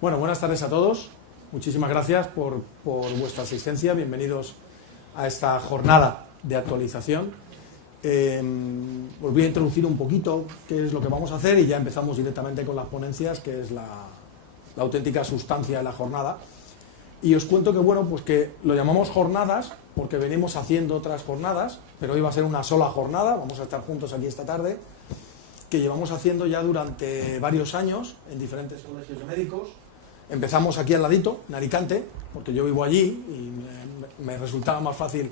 Bueno, buenas tardes a todos. Muchísimas gracias por vuestra asistencia. Bienvenidos a esta jornada de actualización. Os voy a introducir un poquito qué es lo que vamos a hacer y ya empezamos directamente con las ponencias, que es la auténtica sustancia de la jornada. Y os cuento que, bueno, pues que lo llamamos jornadas porque venimos haciendo otras jornadas, pero hoy va a ser una sola jornada. Vamos a estar juntos aquí esta tarde, que llevamos haciendo ya durante varios años en diferentes colegios de médicos. Empezamos aquí al ladito, en Alicante, porque yo vivo allí y me resultaba más fácil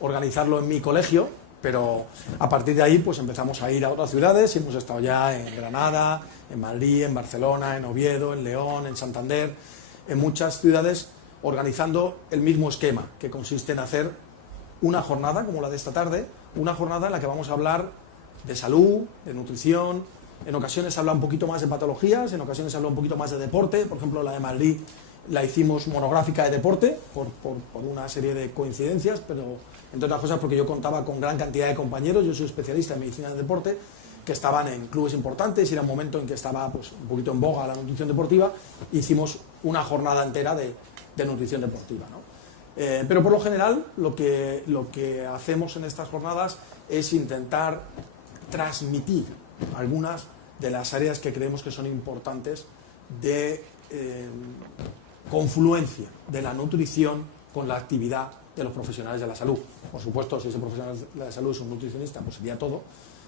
organizarlo en mi colegio, pero a partir de ahí pues empezamos a ir a otras ciudades y hemos estado ya en Granada, en Madrid, en Barcelona, en Oviedo, en León, en Santander, en muchas ciudades organizando el mismo esquema, que consiste en hacer una jornada como la de esta tarde, una jornada en la que vamos a hablar de salud, de nutrición. En ocasiones se habla un poquito más de patologías, en ocasiones se habla un poquito más de deporte. Por ejemplo, la de Madrid la hicimos monográfica de deporte por una serie de coincidencias, pero entre otras cosas porque yo contaba con gran cantidad de compañeros. Yo soy especialista en medicina de deporte, que estaban en clubes importantes y era un momento en que estaba pues, un poquito en boga la nutrición deportiva. Hicimos una jornada entera de nutrición deportiva, ¿no? Pero por lo general lo que hacemos en estas jornadas es intentar transmitir algunas de las áreas que creemos que son importantes de confluencia de la nutrición con la actividad de los profesionales de la salud. Por supuesto, si ese profesional de la salud es un nutricionista, pues sería todo,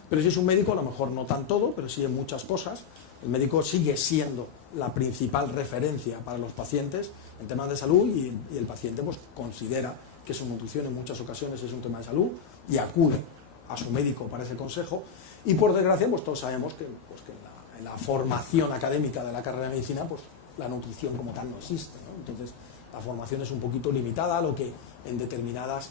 pero si es un médico, a lo mejor no tan todo, pero sí en muchas cosas. El médico sigue siendo la principal referencia para los pacientes en temas de salud y el paciente pues considera que su nutrición en muchas ocasiones es un tema de salud y acude a su médico para ese consejo. Y por desgracia, pues todos sabemos que en la formación académica de la carrera de medicina, pues la nutrición como tal no existe, ¿no? Entonces, la formación es un poquito limitada, lo que en determinadas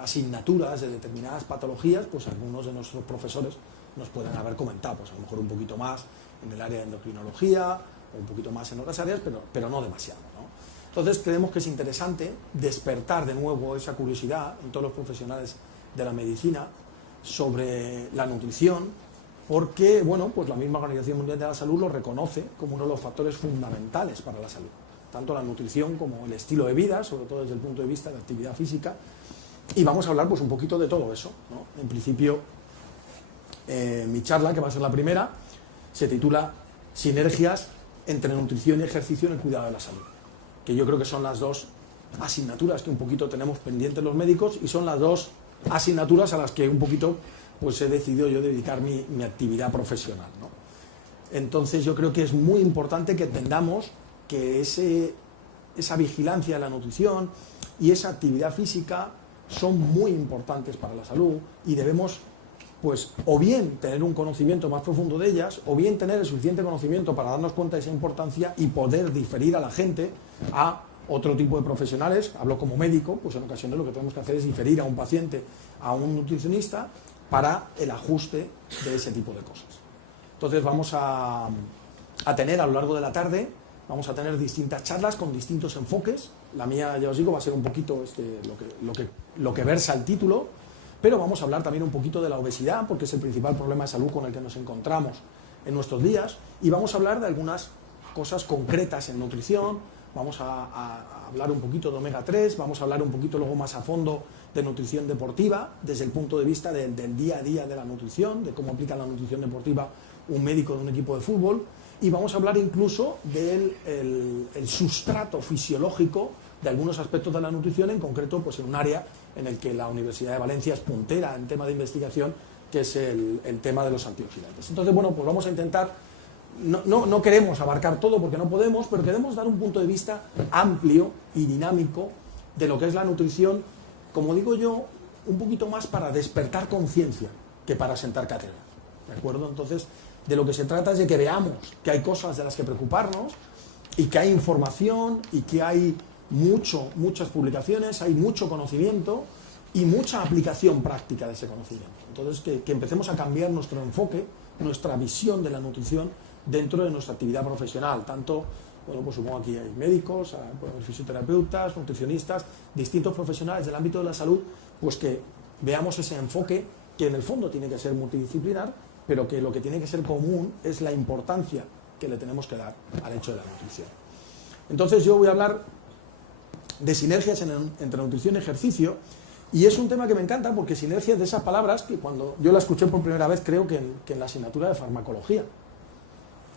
asignaturas de determinadas patologías, pues algunos de nuestros profesores nos pueden haber comentado, pues a lo mejor un poquito más en el área de endocrinología, o un poquito más en otras áreas, pero no demasiado, ¿no? Entonces, creemos que es interesante despertar de nuevo esa curiosidad en todos los profesionales de la medicina sobre la nutrición, porque bueno, pues la misma Organización Mundial de la Salud lo reconoce como uno de los factores fundamentales para la salud, tanto la nutrición como el estilo de vida, sobre todo desde el punto de vista de actividad física. Y vamos a hablar pues un poquito de todo eso, ¿no? En principio, mi charla, que va a ser la primera, se titula Sinergias entre nutrición y ejercicio en el cuidado de la salud, que yo creo que son las dos asignaturas que un poquito tenemos pendientes los médicos y son las dos asignaturas a las que un poquito pues he decidido yo dedicar mi actividad profesional, ¿no? Entonces yo creo que es muy importante que entendamos que esa vigilancia de la nutrición y esa actividad física son muy importantes para la salud y debemos pues o bien tener un conocimiento más profundo de ellas o bien tener el suficiente conocimiento para darnos cuenta de esa importancia y poder diferir a la gente a otro tipo de profesionales. Hablo como médico, pues en ocasiones lo que tenemos que hacer es diferir a un paciente a un nutricionista para el ajuste de ese tipo de cosas. Entonces vamos a tener a lo largo de la tarde, vamos a tener distintas charlas con distintos enfoques. La mía, ya os digo, va a ser un poquito lo que versa el título, pero vamos a hablar también un poquito de la obesidad, porque es el principal problema de salud con el que nos encontramos en nuestros días, y vamos a hablar de algunas cosas concretas en nutrición. Vamos a hablar un poquito de omega 3, vamos a hablar un poquito luego más a fondo de nutrición deportiva, desde el punto de vista del día a día de la nutrición, de cómo aplica la nutrición deportiva un médico de un equipo de fútbol, y vamos a hablar incluso del el sustrato fisiológico de algunos aspectos de la nutrición, en concreto pues en un área en el que la Universidad de Valencia es puntera en tema de investigación, que es el tema de los antioxidantes. Entonces, bueno, pues vamos a intentar. No queremos abarcar todo porque no podemos, pero queremos dar un punto de vista amplio y dinámico de lo que es la nutrición, como digo yo, un poquito más para despertar conciencia que para sentar cátedra, ¿de acuerdo? Entonces, de lo que se trata es de que veamos que hay cosas de las que preocuparnos y que hay información y que hay muchas publicaciones, hay mucho conocimiento y mucha aplicación práctica de ese conocimiento. Entonces, que empecemos a cambiar nuestro enfoque, nuestra visión de la nutrición dentro de nuestra actividad profesional, tanto, bueno, pues supongo aquí hay médicos, hay fisioterapeutas, nutricionistas, distintos profesionales del ámbito de la salud, pues que veamos ese enfoque que en el fondo tiene que ser multidisciplinar, pero que lo que tiene que ser común es la importancia que le tenemos que dar al hecho de la nutrición. Entonces yo voy a hablar de sinergias entre nutrición y ejercicio, y es un tema que me encanta porque sinergia es de esas palabras que cuando yo la escuché por primera vez, creo que en la asignatura de farmacología,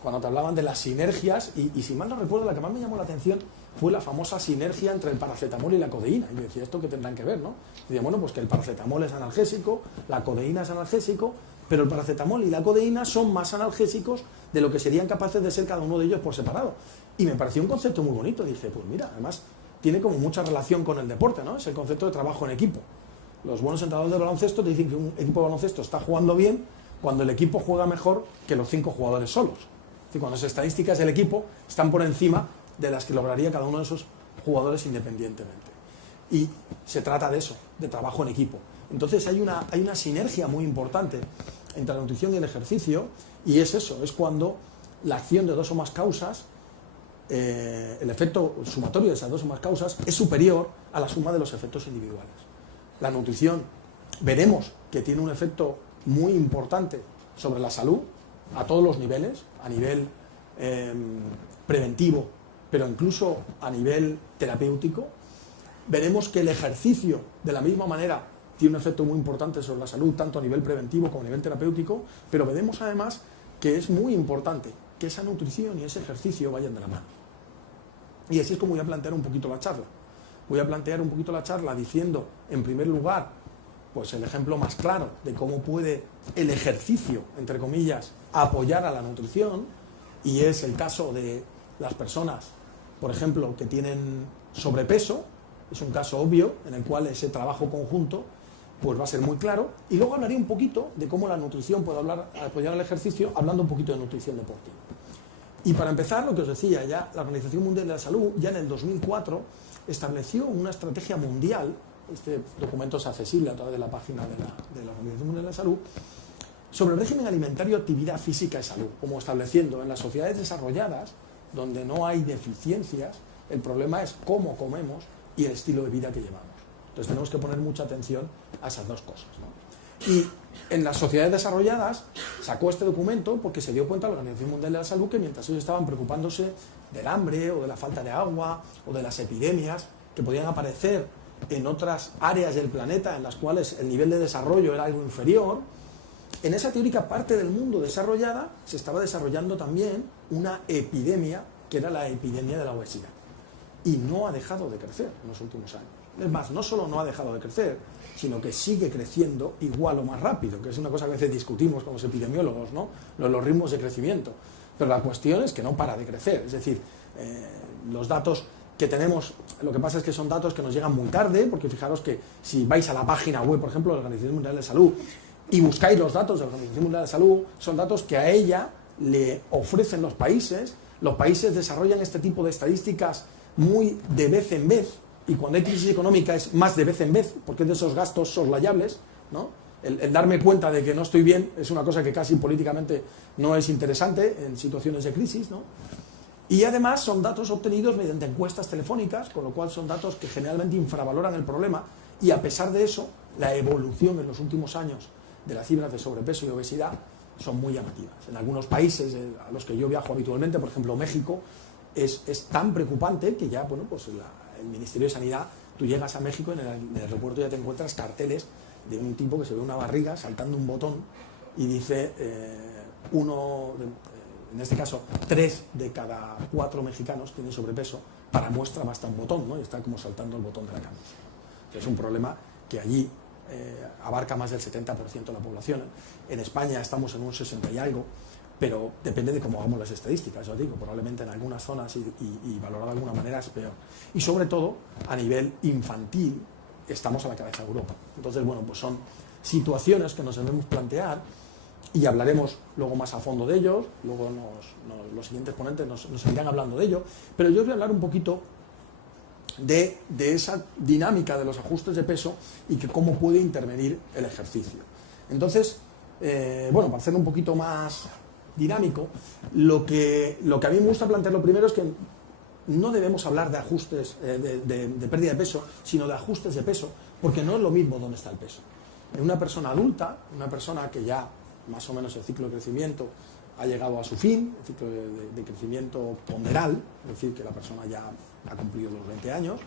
cuando te hablaban de las sinergias, y si mal no recuerdo, la que más me llamó la atención fue la famosa sinergia entre el paracetamol y la codeína. Y yo decía, ¿esto qué tendrán que ver, no? Y decía, bueno, pues que el paracetamol es analgésico, la codeína es analgésico, pero el paracetamol y la codeína son más analgésicos de lo que serían capaces de ser cada uno de ellos por separado. Y me pareció un concepto muy bonito. Dije, pues mira, además tiene como mucha relación con el deporte, ¿no? Es el concepto de trabajo en equipo. Los buenos entrenadores de baloncesto te dicen que un equipo de baloncesto está jugando bien cuando el equipo juega mejor que los 5 jugadores solos. Es decir, cuando las estadísticas del equipo están por encima de las que lograría cada uno de esos jugadores independientemente. Y se trata de eso, de trabajo en equipo. Entonces hay una sinergia muy importante entre la nutrición y el ejercicio, y es eso, es cuando la acción de 2 o más causas, el efecto sumatorio de esas 2 o más causas es superior a la suma de los efectos individuales. La nutrición veremos que tiene un efecto muy importante sobre la salud a todos los niveles, a nivel preventivo, pero incluso a nivel terapéutico. Veremos que el ejercicio, de la misma manera, tiene un efecto muy importante sobre la salud, tanto a nivel preventivo como a nivel terapéutico, pero veremos además que es muy importante que esa nutrición y ese ejercicio vayan de la mano. Y así es como voy a plantear un poquito la charla. Voy a plantear un poquito la charla diciendo, en primer lugar, pues el ejemplo más claro de cómo puede el ejercicio, entre comillas, apoyar a la nutrición, y es el caso de las personas, por ejemplo, que tienen sobrepeso. Es un caso obvio en el cual ese trabajo conjunto pues va a ser muy claro, y luego hablaré un poquito de cómo la nutrición puede apoyar al ejercicio, hablando un poquito de nutrición deportiva. Y para empezar, lo que os decía, ya la Organización Mundial de la Salud, ya en el 2004, estableció una estrategia mundial. Este documento es accesible a través de la página de la Organización Mundial de la Salud, sobre el régimen alimentario, actividad física y salud, como estableciendo en las sociedades desarrolladas, donde no hay deficiencias, el problema es cómo comemos y el estilo de vida que llevamos. Entonces tenemos que poner mucha atención a esas 2 cosas, ¿no? Y en las sociedades desarrolladas sacó este documento porque se dio cuenta la Organización Mundial de la Salud que mientras ellos estaban preocupándose del hambre o de la falta de agua o de las epidemias que podían aparecer en otras áreas del planeta en las cuales el nivel de desarrollo era algo inferior, en esa teórica parte del mundo desarrollada se estaba desarrollando también una epidemia que era la epidemia de la obesidad. Y no ha dejado de crecer en los últimos años. Es más, no solo no ha dejado de crecer, sino que sigue creciendo igual o más rápido, que es una cosa que a veces discutimos con los epidemiólogos, ¿no? Los ritmos de crecimiento. Pero la cuestión es que no para de crecer. Es decir, los datos que tenemos, lo que pasa es que son datos que nos llegan muy tarde, porque fijaros que si vais a la página web, por ejemplo, de la Organización Mundial de Salud, y buscáis los datos de la Organización Mundial de Salud, son datos que a ella le ofrecen los países desarrollan este tipo de estadísticas muy de vez en vez, y cuando hay crisis económica es más de vez en vez, porque es de esos gastos soslayables, ¿no? El darme cuenta de que no estoy bien es una cosa que casi políticamente no es interesante en situaciones de crisis, ¿no? Y además son datos obtenidos mediante encuestas telefónicas, con lo cual son datos que generalmente infravaloran el problema, y a pesar de eso, la evolución en los últimos años de las cifras de sobrepeso y obesidad son muy llamativas. En algunos países a los que yo viajo habitualmente, por ejemplo México, es tan preocupante que ya, bueno, pues el Ministerio de Sanidad, tú llegas a México y en el aeropuerto ya te encuentras carteles de un tipo que se ve una barriga saltando un botón y dice en este caso 3 de cada 4 mexicanos tienen sobrepeso, para muestra basta un botón, ¿no? Y está como saltando el botón de la camisa. Es un problema que allí abarca más del 70% de la población. En España estamos en un 60 y algo, pero depende de cómo hagamos las estadísticas, os digo, probablemente en algunas zonas y valorado de alguna manera es peor. Y sobre todo, a nivel infantil, estamos a la cabeza de Europa. Entonces, bueno, pues son situaciones que nos debemos plantear y hablaremos luego más a fondo de ellos, luego los siguientes ponentes nos seguirán hablando de ello, pero yo os voy a hablar un poquito de esa dinámica de los ajustes de peso y que cómo puede intervenir el ejercicio. Entonces, bueno, para hacerlo un poquito más dinámico, lo que a mí me gusta plantear lo primero es que no debemos hablar de ajustes de pérdida de peso, sino de ajustes de peso, porque no es lo mismo dónde está el peso. En una persona adulta, una persona que ya más o menos el ciclo de crecimiento ha llegado a su fin, el ciclo de crecimiento ponderal, es decir, que la persona ya ha cumplido los 20 años,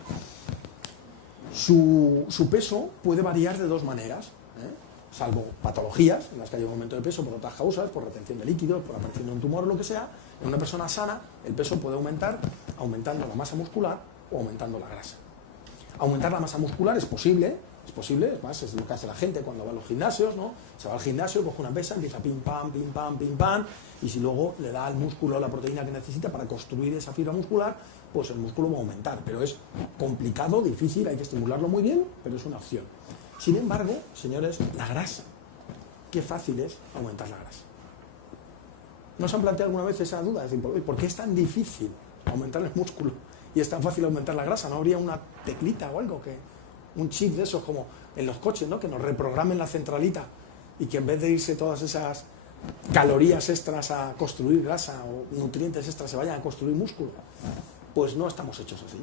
su peso puede variar de dos maneras, salvo patologías en las que hay un aumento de peso por otras causas, por retención de líquidos, por aparición de un tumor, lo que sea. En una persona sana el peso puede aumentar aumentando la masa muscular o aumentando la grasa. Aumentar la masa muscular es posible, es más, es lo que hace la gente cuando va a los gimnasios, ¿no? Se va al gimnasio, coge una pesa, empieza pim pam, pim pam, pim pam, y si luego le da al músculo la proteína que necesita para construir esa fibra muscular, pues el músculo va a aumentar, pero es complicado, difícil, hay que estimularlo muy bien, pero es una opción. Sin embargo, señores, la grasa, qué fácil es aumentar la grasa. ¿No se han planteado alguna vez esa duda? Es decir, ¿por qué es tan difícil aumentar el músculo y es tan fácil aumentar la grasa? ¿No habría una teclita o algo, un chip de esos como en los coches, ¿no? Que nos reprogramen la centralita y que en vez de irse todas esas calorías extras a construir grasa o nutrientes extras se vayan a construir músculo? Pues no estamos hechos así.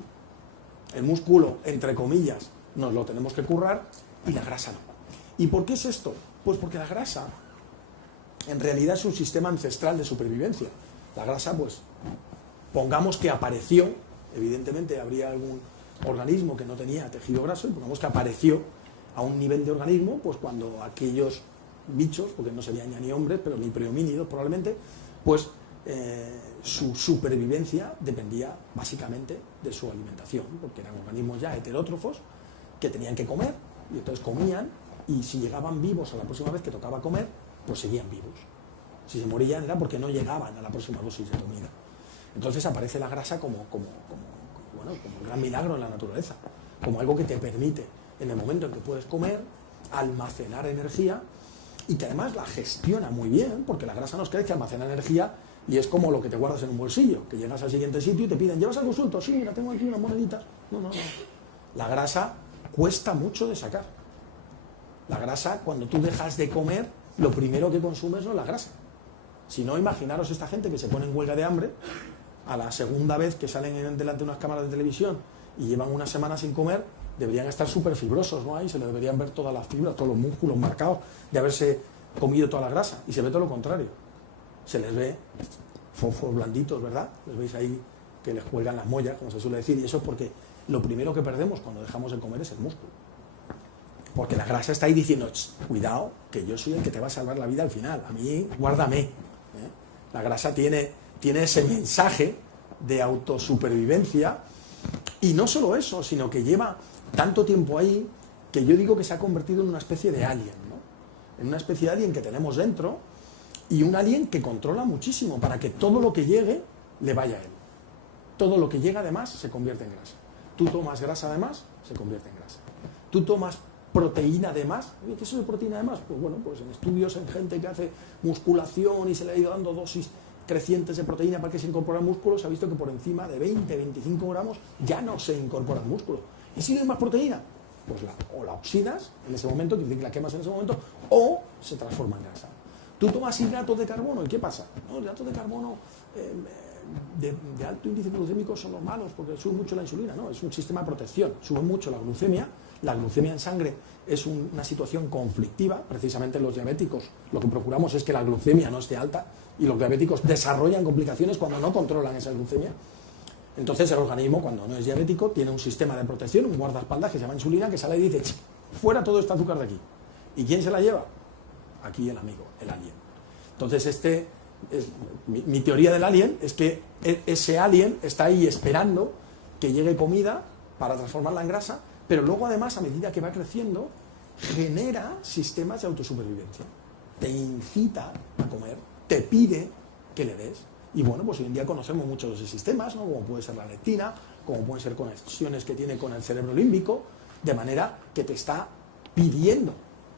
El músculo, entre comillas, nos lo tenemos que currar y la grasa no. ¿Y por qué es esto? Pues porque la grasa en realidad es un sistema ancestral de supervivencia. La grasa, pues, pongamos que apareció, evidentemente habría algún organismo que no tenía tejido graso, y pongamos que apareció a un nivel de organismo, pues cuando aquellos bichos, porque no serían ya ni hombres, pero ni prehomínidos probablemente, pues su supervivencia dependía básicamente de su alimentación, porque eran organismos ya heterótrofos que tenían que comer, y entonces comían, y si llegaban vivos a la próxima vez que tocaba comer, pues seguían vivos. Si se morían era porque no llegaban a la próxima dosis de comida. Entonces aparece la grasa como un gran milagro en la naturaleza, como algo que te permite, en el momento en que puedes comer, almacenar energía, y que además la gestiona muy bien, porque la grasa nos cree que almacena energía y es como lo que te guardas en un bolsillo, que llegas al siguiente sitio y te piden, ¿llevas algo suelto? Sí, mira, tengo aquí unas moneditas. No. La grasa cuesta mucho de sacar. La grasa, cuando tú dejas de comer, lo primero que consumes no es la grasa. Si no, imaginaros esta gente que se pone en huelga de hambre, a la segunda vez que salen delante de unas cámaras de televisión y llevan una semana sin comer, deberían estar súper fibrosos, ¿no? Ahí se les deberían ver todas las fibras, todos los músculos marcados de haberse comido toda la grasa. Y se ve todo lo contrario. Se les ve fofos blanditos, ¿verdad? Les veis ahí que les cuelgan las mollas, como se suele decir, y eso es porque lo primero que perdemos cuando dejamos de comer es el músculo. Porque la grasa está ahí diciendo, cuidado, que yo soy el que te va a salvar la vida al final, a mí guárdame. La grasa tiene ese mensaje de autosupervivencia, y no solo eso, sino que lleva tanto tiempo ahí que yo digo que se ha convertido en una especie de alien, ¿no? En una especie de alien que tenemos dentro, y un alien que controla muchísimo para que todo lo que llegue le vaya a él. Todo lo que llega además se convierte en grasa. Tú tomas grasa además, se convierte en grasa. Tú tomas proteína de más. Oye, ¿qué es eso de proteína de más? Pues bueno, pues en estudios en gente que hace musculación y se le ha ido dando dosis crecientes de proteína para que se incorpore al músculo, se ha visto que por encima de 20-25 gramos ya no se incorpora al músculo. ¿Y si no hay más proteína? Pues o la oxidas en ese momento, quiere decir que la quemas en ese momento, o se transforma en grasa. Tú tomas hidratos de carbono, ¿y qué pasa? No, los hidratos de carbono de alto índice glucémico son los malos porque sube mucho la insulina, no, es un sistema de protección, sube mucho la glucemia en sangre es una situación conflictiva, precisamente los diabéticos lo que procuramos es que la glucemia no esté alta y los diabéticos desarrollan complicaciones cuando no controlan esa glucemia. Entonces el organismo, cuando no es diabético, tiene un sistema de protección, un guardaespaldas que se llama insulina, que sale y dice, fuera todo este azúcar de aquí. ¿Y quién se la lleva? Aquí el amigo, el alien. Entonces mi teoría del alien es que ese alien está ahí esperando que llegue comida para transformarla en grasa, pero luego además a medida que va creciendo genera sistemas de autosupervivencia. Te incita a comer, te pide que le des. Y bueno, pues hoy en día conocemos muchos de esos sistemas, ¿no? Como puede ser la leptina, como pueden ser conexiones que tiene con el cerebro límbico, de manera que te está pidiendo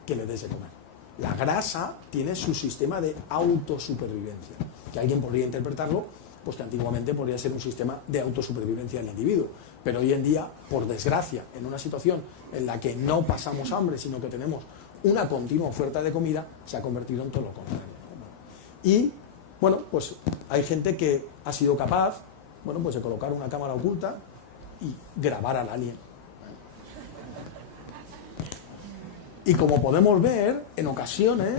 que le des de comer. La grasa tiene su sistema de autosupervivencia, que alguien podría interpretarlo, pues que antiguamente podría ser un sistema de autosupervivencia del individuo. Pero hoy en día, por desgracia, en una situación en la que no pasamos hambre, sino que tenemos una continua oferta de comida, se ha convertido en todo lo contrario, ¿no? Y, bueno, pues hay gente que ha sido capaz, bueno, pues de colocar una cámara oculta y grabar al alien. Y como podemos ver, en ocasiones,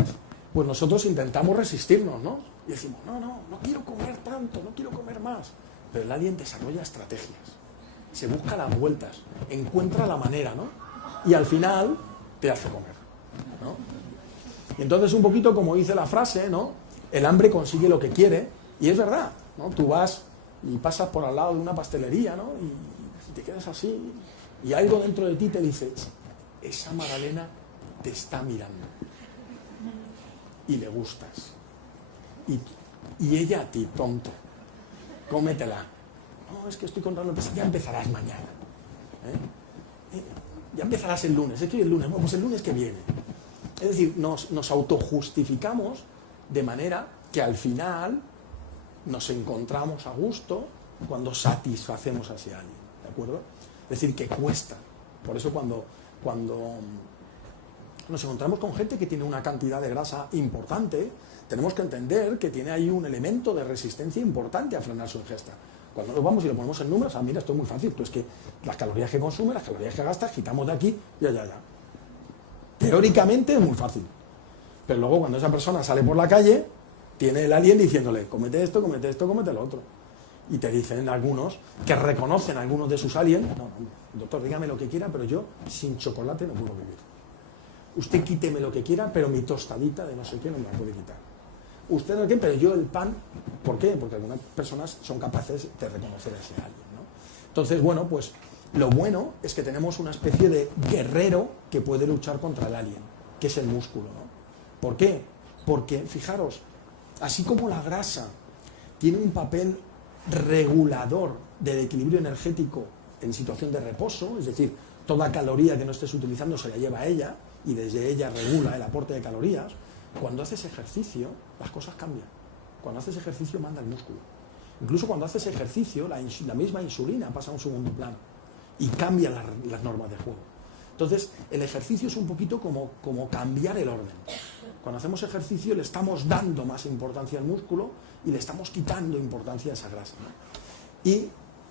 pues nosotros intentamos resistirnos, ¿no? Y decimos, no quiero comer tanto, no quiero comer más. Pero el alien desarrolla estrategias, se busca las vueltas, encuentra la manera, ¿no? Y al final te hace comer, ¿no? Y entonces un poquito como dice la frase, ¿no? El hambre consigue lo que quiere, y es verdad, ¿no? Tú vas y pasas por al lado de una pastelería, ¿no? Y te quedas así, y algo dentro de ti te dice, esa Magdalena te está mirando, y le gustas, y ella a ti, tonto, cómetela. No, es que estoy contando, ya empezarás mañana, ya empezarás el lunes, es que el lunes, bueno, pues el lunes que viene. Es decir, nos autojustificamos de manera que al final nos encontramos a gusto cuando satisfacemos a ese alguien, ¿de acuerdo? Es decir, que cuesta. Por eso cuando nos encontramos con gente que tiene una cantidad de grasa importante, tenemos que entender que tiene ahí un elemento de resistencia importante a frenar su ingesta. Cuando nos vamos y lo ponemos en números, mira, esto es muy fácil, pues que las calorías que consume, las calorías que gasta, quitamos de aquí, ya. Teóricamente es muy fácil. Pero luego cuando esa persona sale por la calle, tiene el alien diciéndole, cómete esto, cómete lo otro. Y te dicen algunos, que reconocen a algunos de sus aliens, no, doctor, dígame lo que quiera, pero yo sin chocolate no puedo vivir. Usted quíteme lo que quiera, pero mi tostadita de no sé qué no me la puede quitar. Usted no sé qué, pero yo el pan, ¿por qué? Porque algunas personas son capaces de reconocer a ese alien, ¿no? Entonces, bueno, pues lo bueno es que tenemos una especie de guerrero que puede luchar contra el alien, que es el músculo, ¿no? ¿Por qué? Porque, fijaros, así como la grasa tiene un papel regulador del equilibrio energético en situación de reposo, es decir, toda caloría que no estés utilizando se la lleva a ella y desde ella regula el aporte de calorías, cuando haces ejercicio las cosas cambian. Cuando haces ejercicio manda el músculo. Incluso cuando haces ejercicio la misma insulina pasa a un segundo plano y cambia las normas de juego. Entonces el ejercicio es un poquito como cambiar el orden. Cuando hacemos ejercicio le estamos dando más importancia al músculo y le estamos quitando importancia a esa grasa, ¿no? Y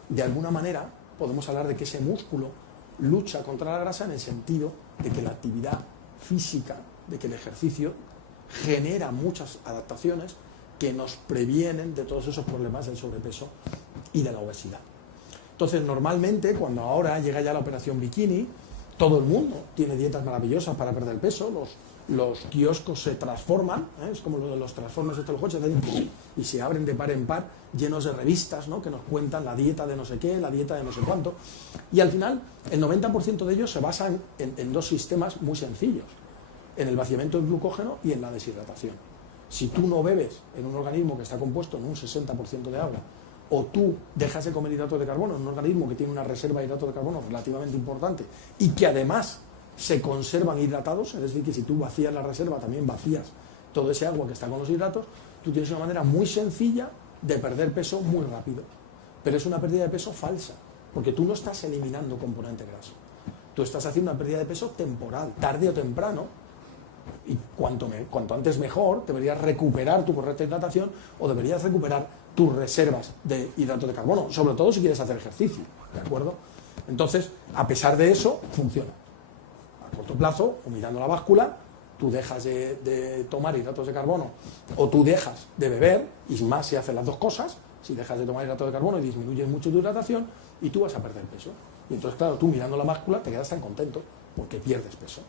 de alguna manera podemos hablar de que ese músculo lucha contra la grasa en el sentido de que la actividad física, de que el ejercicio genera muchas adaptaciones que nos previenen de todos esos problemas del sobrepeso y de la obesidad. Entonces, normalmente, cuando ahora llega ya la operación bikini, todo el mundo tiene dietas maravillosas para perder peso, los kioscos se transforman, es como lo de los transformers de los coches, y se abren de par en par, llenos de revistas, ¿no? Que nos cuentan la dieta de no sé qué, la dieta de no sé cuánto, y al final el 90% de ellos se basan en dos sistemas muy sencillos, en el vaciamiento del glucógeno y en la deshidratación. Si tú no bebes en un organismo que está compuesto en un 60% de agua, o tú dejas de comer hidratos de carbono en un organismo que tiene una reserva de hidratos de carbono relativamente importante y que además se conservan hidratados, es decir, que si tú vacías la reserva también vacías todo ese agua que está con los hidratos, tú tienes una manera muy sencilla de perder peso muy rápido. Pero es una pérdida de peso falsa, porque tú no estás eliminando componente graso. Tú estás haciendo una pérdida de peso temporal, tarde o temprano, y cuanto antes mejor, deberías recuperar tu correcta hidratación o deberías recuperar tus reservas de hidratos de carbono, sobre todo si quieres hacer ejercicio, ¿de acuerdo? Entonces, a pesar de eso, funciona. A corto plazo, o mirando la báscula, tú dejas de tomar hidratos de carbono o tú dejas de beber, y más si haces las dos cosas, si dejas de tomar hidratos de carbono y disminuyes mucho tu hidratación, y tú vas a perder peso. Y entonces, claro, tú mirando la báscula te quedas tan contento porque pierdes peso.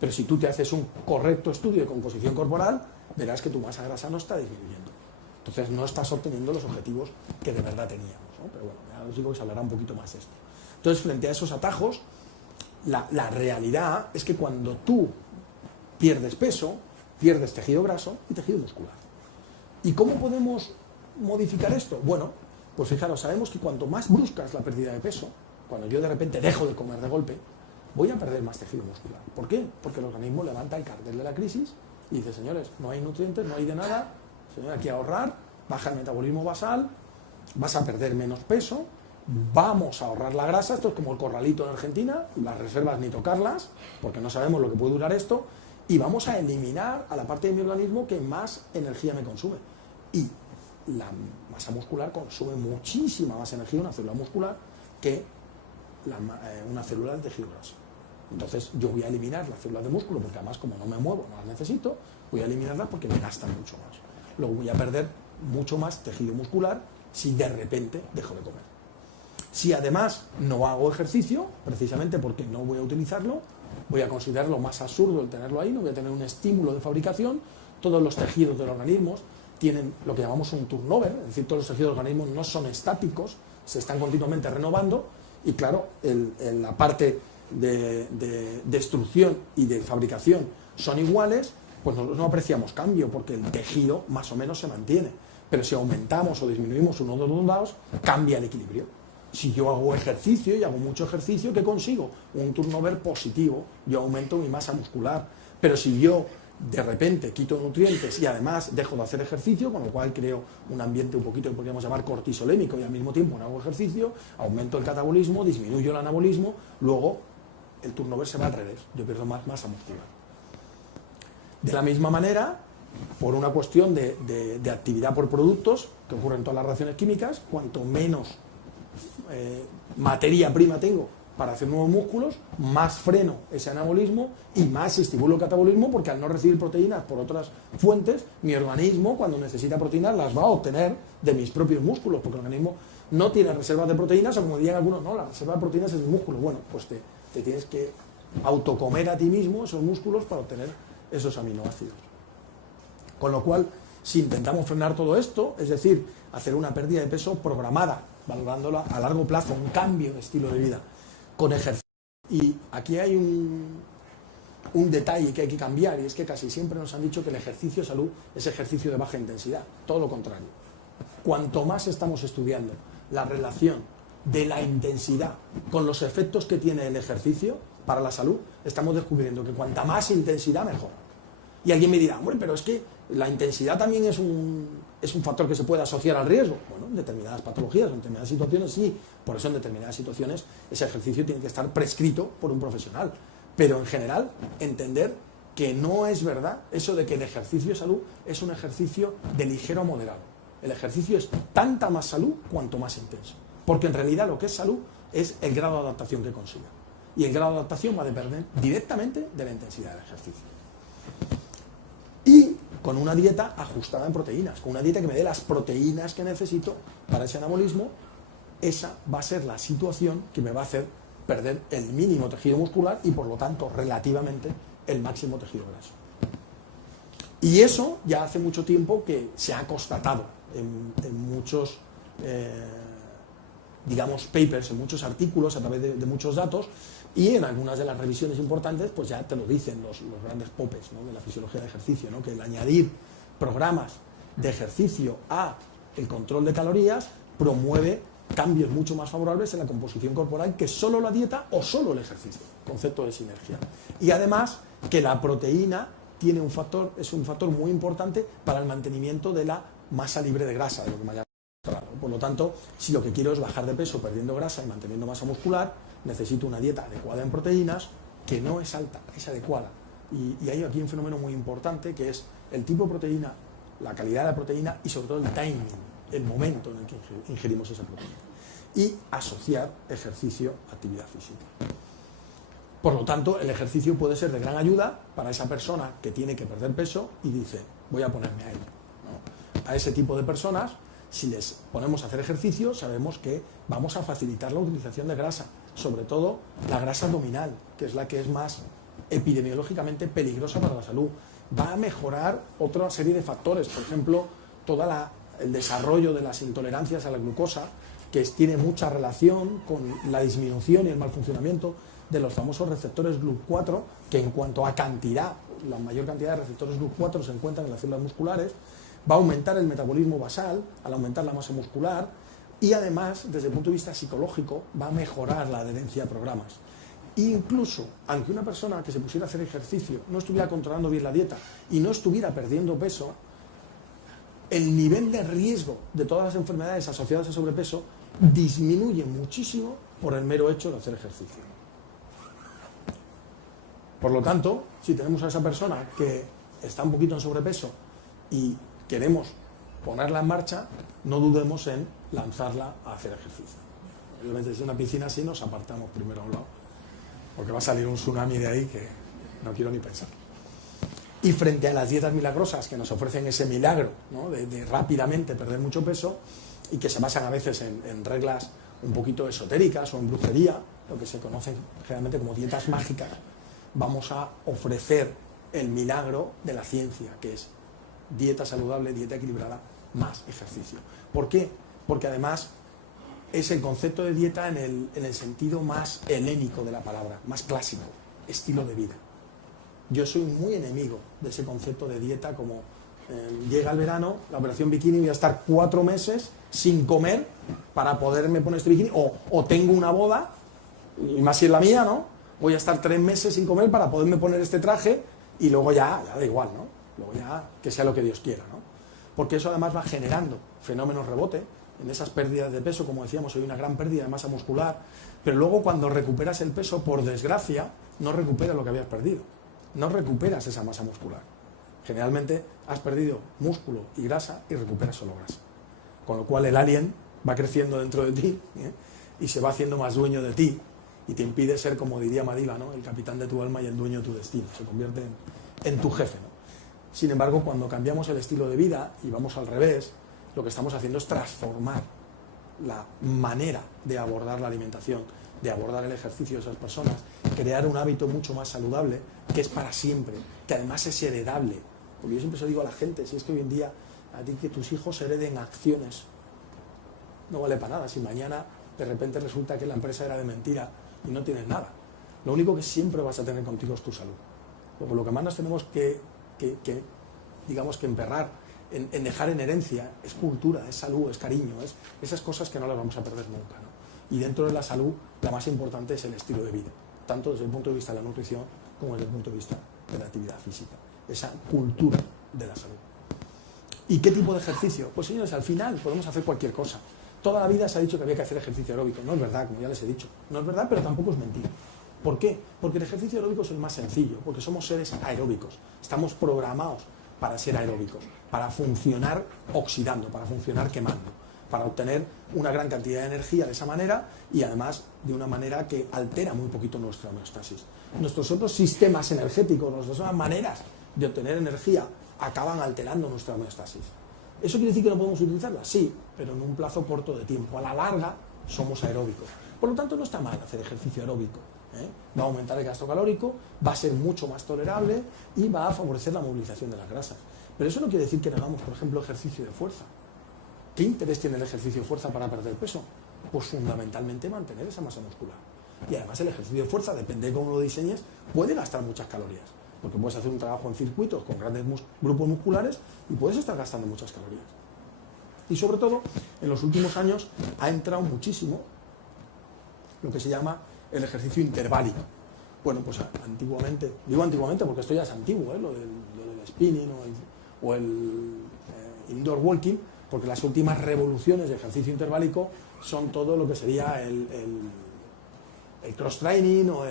Pero si tú te haces un correcto estudio de composición corporal, verás que tu masa grasa no está disminuyendo. Entonces no estás obteniendo los objetivos que de verdad teníamos, ¿no? Pero bueno, ya os digo que se hablará un poquito más de esto. Entonces, frente a esos atajos, la realidad es que cuando tú pierdes peso, pierdes tejido graso y tejido muscular. ¿Y cómo podemos modificar esto? Bueno, pues fijaros, sabemos que cuanto más brusca es la pérdida de peso, cuando yo de repente dejo de comer de golpe, voy a perder más tejido muscular. ¿Por qué? Porque el organismo levanta el cartel de la crisis y dice, señores, no hay nutrientes, no hay de nada, señores, hay que ahorrar, baja el metabolismo basal, vas a perder menos peso, vamos a ahorrar la grasa, esto es como el corralito en Argentina, las reservas ni tocarlas, porque no sabemos lo que puede durar esto, y vamos a eliminar a la parte de mi organismo que más energía me consume. Y la masa muscular consume muchísima más energía, una célula muscular, que una célula de tejido graso. Entonces yo voy a eliminar las células de músculo porque además como no me muevo, no las necesito, voy a eliminarlas porque me gastan mucho más. luego voy a perder mucho más tejido muscular si de repente dejo de comer. Si además no hago ejercicio, precisamente porque no voy a utilizarlo, voy a considerarlo más absurdo el tenerlo ahí, no voy a tener un estímulo de fabricación, todos los tejidos del organismo tienen lo que llamamos un turnover, es decir, todos los tejidos del organismo no son estáticos, se están continuamente renovando, y claro, la parte de destrucción y de fabricación son iguales, pues nosotros no apreciamos cambio, porque el tejido más o menos se mantiene. Pero si aumentamos o disminuimos uno de los dos lados, cambia el equilibrio. Si yo hago ejercicio y hago mucho ejercicio, ¿qué consigo? Un turnover positivo, yo aumento mi masa muscular. Pero si yo de repente quito nutrientes y además dejo de hacer ejercicio, con lo cual creo un ambiente un poquito que podríamos llamar cortisolémico, y al mismo tiempo no hago ejercicio, aumento el catabolismo, disminuyo el anabolismo, luego el turnover se va al revés, yo pierdo más masa muscular. De la misma manera, por una cuestión de actividad por productos, que ocurre en todas las reacciones químicas, cuanto menos materia prima tengo para hacer nuevos músculos, más freno ese anabolismo y más estimulo el catabolismo, porque al no recibir proteínas por otras fuentes, mi organismo, cuando necesita proteínas, las va a obtener de mis propios músculos, porque el organismo no tiene reservas de proteínas, o como dirían algunos, no, la reserva de proteínas es el músculo. Bueno, pues te tienes que autocomer a ti mismo esos músculos para obtener esos aminoácidos. Con lo cual, si intentamos frenar todo esto, es decir, hacer una pérdida de peso programada, valorándola a largo plazo, un cambio de estilo de vida, con ejercicio. Y aquí hay un detalle que hay que cambiar, y es que casi siempre nos han dicho que el ejercicio de salud es ejercicio de baja intensidad, todo lo contrario. Cuanto más estamos estudiando la relación de la intensidad con los efectos que tiene el ejercicio para la salud, estamos descubriendo que cuanta más intensidad, mejor. Y alguien me dirá, bueno, pero es que la intensidad también es un factor que se puede asociar al riesgo. Bueno, en determinadas patologías, en determinadas situaciones sí, por eso en determinadas situaciones ese ejercicio tiene que estar prescrito por un profesional. Pero en general, entender que no es verdad eso de que el ejercicio de salud es un ejercicio de ligero a moderado. El ejercicio es tanta más salud cuanto más intenso. Porque en realidad lo que es salud es el grado de adaptación que consiga. Y el grado de adaptación va a depender directamente de la intensidad del ejercicio. Y con una dieta ajustada en proteínas, con una dieta que me dé las proteínas que necesito para ese anabolismo, esa va a ser la situación que me va a hacer perder el mínimo tejido muscular y por lo tanto relativamente el máximo tejido graso. Y eso ya hace mucho tiempo que se ha constatado en muchos digamos papers, en muchos artículos a través de muchos datos, y en algunas de las revisiones importantes pues ya te lo dicen los grandes popes, ¿no?, de la fisiología de ejercicio, ¿no?, que el añadir programas de ejercicio a el control de calorías promueve cambios mucho más favorables en la composición corporal que solo la dieta o solo el ejercicio, concepto de sinergia. Y además que la proteína tiene es un factor muy importante para el mantenimiento de la masa libre de grasa, de lo que me haya mostrado. Por lo tanto, si lo que quiero es bajar de peso perdiendo grasa y manteniendo masa muscular, necesito una dieta adecuada en proteínas, que no es alta, es adecuada. Y hay aquí un fenómeno muy importante, que es el tipo de proteína, la calidad de la proteína y sobre todo el timing, el momento en el que ingerimos esa proteína. Y asociar ejercicio a actividad física. Por lo tanto, el ejercicio puede ser de gran ayuda para esa persona que tiene que perder peso y dice, voy a ponerme a ello, ¿no? A ese tipo de personas, si les ponemos a hacer ejercicio, sabemos que vamos a facilitar la utilización de grasa, sobre todo la grasa abdominal, que es la que es más epidemiológicamente peligrosa para la salud. Va a mejorar otra serie de factores, por ejemplo, todo el desarrollo de las intolerancias a la glucosa, que tiene mucha relación con la disminución y el mal funcionamiento de los famosos receptores GLUT4, que en cuanto a cantidad, la mayor cantidad de receptores GLUT4 se encuentran en las células musculares, va a aumentar el metabolismo basal al aumentar la masa muscular y además, desde el punto de vista psicológico, va a mejorar la adherencia a programas. Incluso, aunque una persona que se pusiera a hacer ejercicio no estuviera controlando bien la dieta y no estuviera perdiendo peso, el nivel de riesgo de todas las enfermedades asociadas a sobrepeso disminuye muchísimo por el mero hecho de hacer ejercicio. Por lo tanto, si tenemos a esa persona que está un poquito en sobrepeso y queremos ponerla en marcha, no dudemos en lanzarla a hacer ejercicio. Obviamente, desde una piscina así nos apartamos primero a un lado, porque va a salir un tsunami de ahí que no quiero ni pensar. Y frente a las dietas milagrosas que nos ofrecen ese milagro, ¿no?, de rápidamente perder mucho peso y que se basan a veces en reglas un poquito esotéricas o en brujería, lo que se conocen generalmente como dietas mágicas, vamos a ofrecer el milagro de la ciencia, que es dieta saludable, dieta equilibrada, más ejercicio. ¿Por qué? Porque además es el concepto de dieta en el sentido más helénico de la palabra, más clásico, estilo de vida. Yo soy muy enemigo de ese concepto de dieta como llega el verano, la operación bikini, voy a estar 4 meses sin comer para poderme poner este bikini, o tengo una boda, y más si es la mía, ¿no? Voy a estar 3 meses sin comer para poderme poner este traje y luego ya da igual, ¿no? Luego ya que sea lo que Dios quiera, ¿no? Porque eso además va generando fenómenos rebote, en esas pérdidas de peso, como decíamos, hay una gran pérdida de masa muscular, pero luego cuando recuperas el peso, por desgracia, no recuperas lo que habías perdido, no recuperas esa masa muscular. Generalmente has perdido músculo y grasa y recuperas solo grasa. Con lo cual el alien va creciendo dentro de ti, y se va haciendo más dueño de ti y te impide ser, como diría Madiba, ¿no?, el capitán de tu alma y el dueño de tu destino. Se convierte en tu jefe, ¿no? Sin embargo, cuando cambiamos el estilo de vida y vamos al revés, lo que estamos haciendo es transformar la manera de abordar la alimentación, de abordar el ejercicio de esas personas, crear un hábito mucho más saludable, que es para siempre, que además es heredable. Porque yo siempre se lo digo a la gente, si es que hoy en día a ti que tus hijos hereden acciones, no vale para nada. Si mañana de repente resulta que la empresa era de mentira y no tienes nada, lo único que siempre vas a tener contigo es tu salud. Luego, lo que más nos tenemos que digamos que emperrar en dejar en herencia es cultura, es salud, es cariño, es esas cosas que no las vamos a perder nunca, ¿no? Y dentro de la salud, la más importante es el estilo de vida, tanto desde el punto de vista de la nutrición como desde el punto de vista de la actividad física, esa cultura de la salud. ¿Y qué tipo de ejercicio? Pues señores, al final podemos hacer cualquier cosa. Toda la vida se ha dicho que había que hacer ejercicio aeróbico. No es verdad, como ya les he dicho. No es verdad, pero tampoco es mentira. ¿Por qué? Porque el ejercicio aeróbico es el más sencillo, porque somos seres aeróbicos. Estamos programados para ser aeróbicos, para funcionar oxidando, para funcionar quemando, para obtener una gran cantidad de energía de esa manera y además de una manera que altera muy poquito nuestra homeostasis. Nuestros otros sistemas energéticos, nuestras otras maneras de obtener energía acaban alterando nuestra homeostasis. ¿Eso quiere decir que no podemos utilizarla? Sí, pero en un plazo corto de tiempo. A la larga somos aeróbicos. Por lo tanto, no está mal hacer ejercicio aeróbico. Va a aumentar el gasto calórico, va a ser mucho más tolerable y va a favorecer la movilización de las grasas. Pero eso no quiere decir que no hagamos, por ejemplo, ejercicio de fuerza. ¿Qué interés tiene el ejercicio de fuerza para perder peso? Pues fundamentalmente mantener esa masa muscular. Y además el ejercicio de fuerza, depende de cómo lo diseñes, puede gastar muchas calorías. Porque puedes hacer un trabajo en circuitos con grandes grupos musculares y puedes estar gastando muchas calorías. Y sobre todo, en los últimos años ha entrado muchísimo lo que se llama el ejercicio interválico. Bueno, pues antiguamente, digo antiguamente porque esto ya es antiguo, lo del spinning o el indoor walking, porque las últimas revoluciones de ejercicio interválico son todo lo que sería el cross training o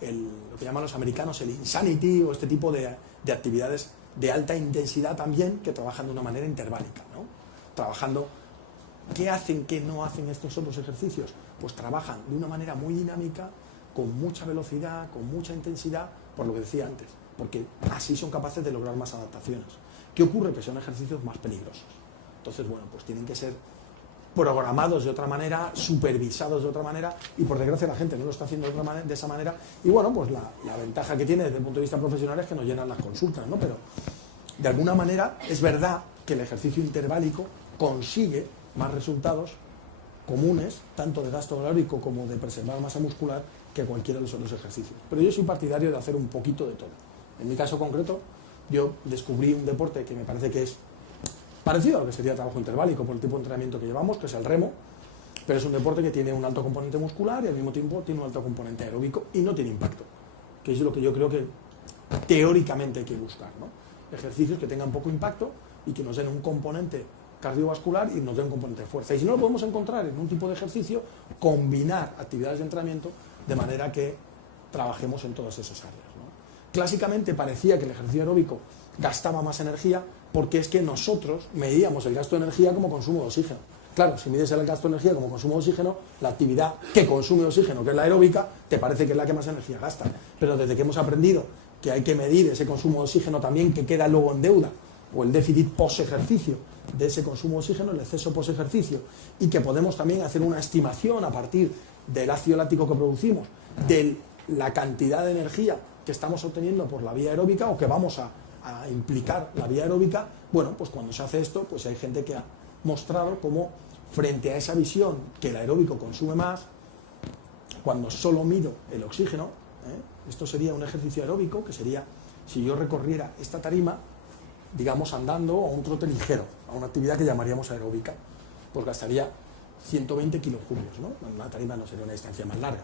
lo que llaman los americanos el insanity o este tipo de actividades de alta intensidad también que trabajan de una manera interválica, ¿no? Trabajando. ¿Qué hacen que no hacen estos otros ejercicios? Pues trabajan de una manera muy dinámica, con mucha velocidad, con mucha intensidad, por lo que decía antes, porque así son capaces de lograr más adaptaciones. ¿Qué ocurre? Que son ejercicios más peligrosos. Entonces, bueno, pues tienen que ser programados de otra manera, supervisados de otra manera, y por desgracia la gente no lo está haciendo de esa manera, y bueno, pues la ventaja que tiene desde el punto de vista profesional es que nos llenan las consultas, ¿no? Pero de alguna manera es verdad que el ejercicio interválico consigue más resultados comunes, tanto de gasto calórico como de preservar masa muscular, que cualquiera de los otros ejercicios. Pero yo soy partidario de hacer un poquito de todo. En mi caso concreto, yo descubrí un deporte que me parece que es parecido a lo que sería el trabajo interválico por el tipo de entrenamiento que llevamos, que es el remo, pero es un deporte que tiene un alto componente muscular y al mismo tiempo tiene un alto componente aeróbico y no tiene impacto, que es lo que yo creo que teóricamente hay que buscar, ¿no? Ejercicios que tengan poco impacto y que nos den un componente cardiovascular y nos den un componente de fuerza. Y si no lo podemos encontrar en un tipo de ejercicio, combinar actividades de entrenamiento de manera que trabajemos en todas esas áreas, ¿no? Clásicamente parecía que el ejercicio aeróbico gastaba más energía porque es que nosotros medíamos el gasto de energía como consumo de oxígeno. Claro, si mides el gasto de energía como consumo de oxígeno, la actividad que consume oxígeno, que es la aeróbica, te parece que es la que más energía gasta. Pero desde que hemos aprendido que hay que medir ese consumo de oxígeno también que queda luego en deuda, o el déficit post-ejercicio de ese consumo de oxígeno, el exceso post-ejercicio, y que podemos también hacer una estimación a partir del ácido láctico que producimos, de la cantidad de energía que estamos obteniendo por la vía aeróbica o que vamos a implicar la vía aeróbica. Bueno, pues cuando se hace esto, pues hay gente que ha mostrado cómo frente a esa visión que el aeróbico consume más, cuando solo mido el oxígeno, esto sería un ejercicio aeróbico, que sería si yo recorriera esta tarima, digamos andando a un trote ligero, a una actividad que llamaríamos aeróbica, pues gastaría 120 kilojulios, ¿no? Una tarima no sería una distancia más larga.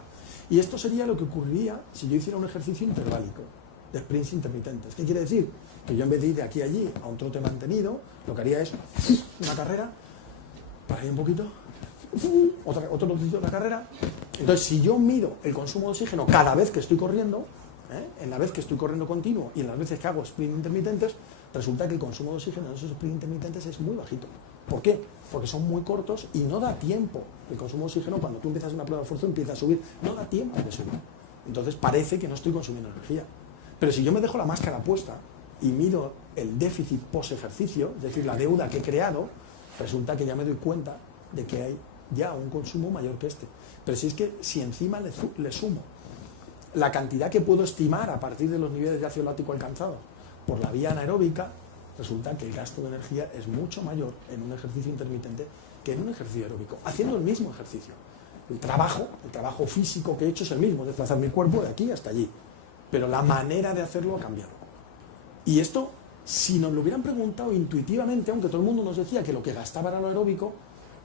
Y esto sería lo que ocurriría si yo hiciera un ejercicio interválico, de sprints intermitentes. ¿Qué quiere decir? Que yo en vez de ir de aquí a allí a un trote mantenido, lo que haría es una carrera, para ahí un poquito, otro trocito de la carrera. Entonces, si yo mido el consumo de oxígeno cada vez que estoy corriendo, en la vez que estoy corriendo continuo y en las veces que hago sprints intermitentes, resulta que el consumo de oxígeno en esos sprints intermitentes es muy bajito. ¿Por qué? Porque son muy cortos y no da tiempo. El consumo de oxígeno, cuando tú empiezas una prueba de esfuerzo, empieza a subir, no da tiempo de subir. Entonces parece que no estoy consumiendo energía. Pero si yo me dejo la máscara puesta y mido el déficit post-ejercicio, es decir, la deuda que he creado, resulta que ya me doy cuenta de que hay ya un consumo mayor que este. Pero si encima le sumo la cantidad que puedo estimar a partir de los niveles de ácido láctico alcanzados por la vía anaeróbica, resulta que el gasto de energía es mucho mayor en un ejercicio intermitente que en un ejercicio aeróbico, haciendo el mismo ejercicio. El trabajo físico que he hecho es el mismo, desplazar mi cuerpo de aquí hasta allí, pero la manera de hacerlo ha cambiado. Y esto, si nos lo hubieran preguntado intuitivamente, aunque todo el mundo nos decía que lo que gastaba era lo aeróbico,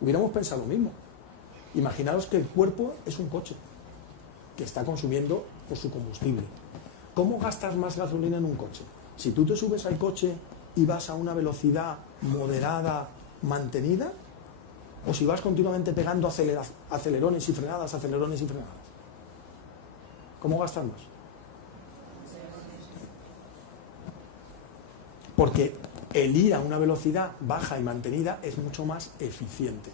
hubiéramos pensado lo mismo. Imaginaos que el cuerpo es un coche que está consumiendo por su combustible. ¿Cómo gastas más gasolina en un coche? Si tú te subes al coche y vas a una velocidad moderada, mantenida, o si vas continuamente pegando acelerones y frenadas, ¿cómo gastas más? Porque el ir a una velocidad baja y mantenida es mucho más eficiente.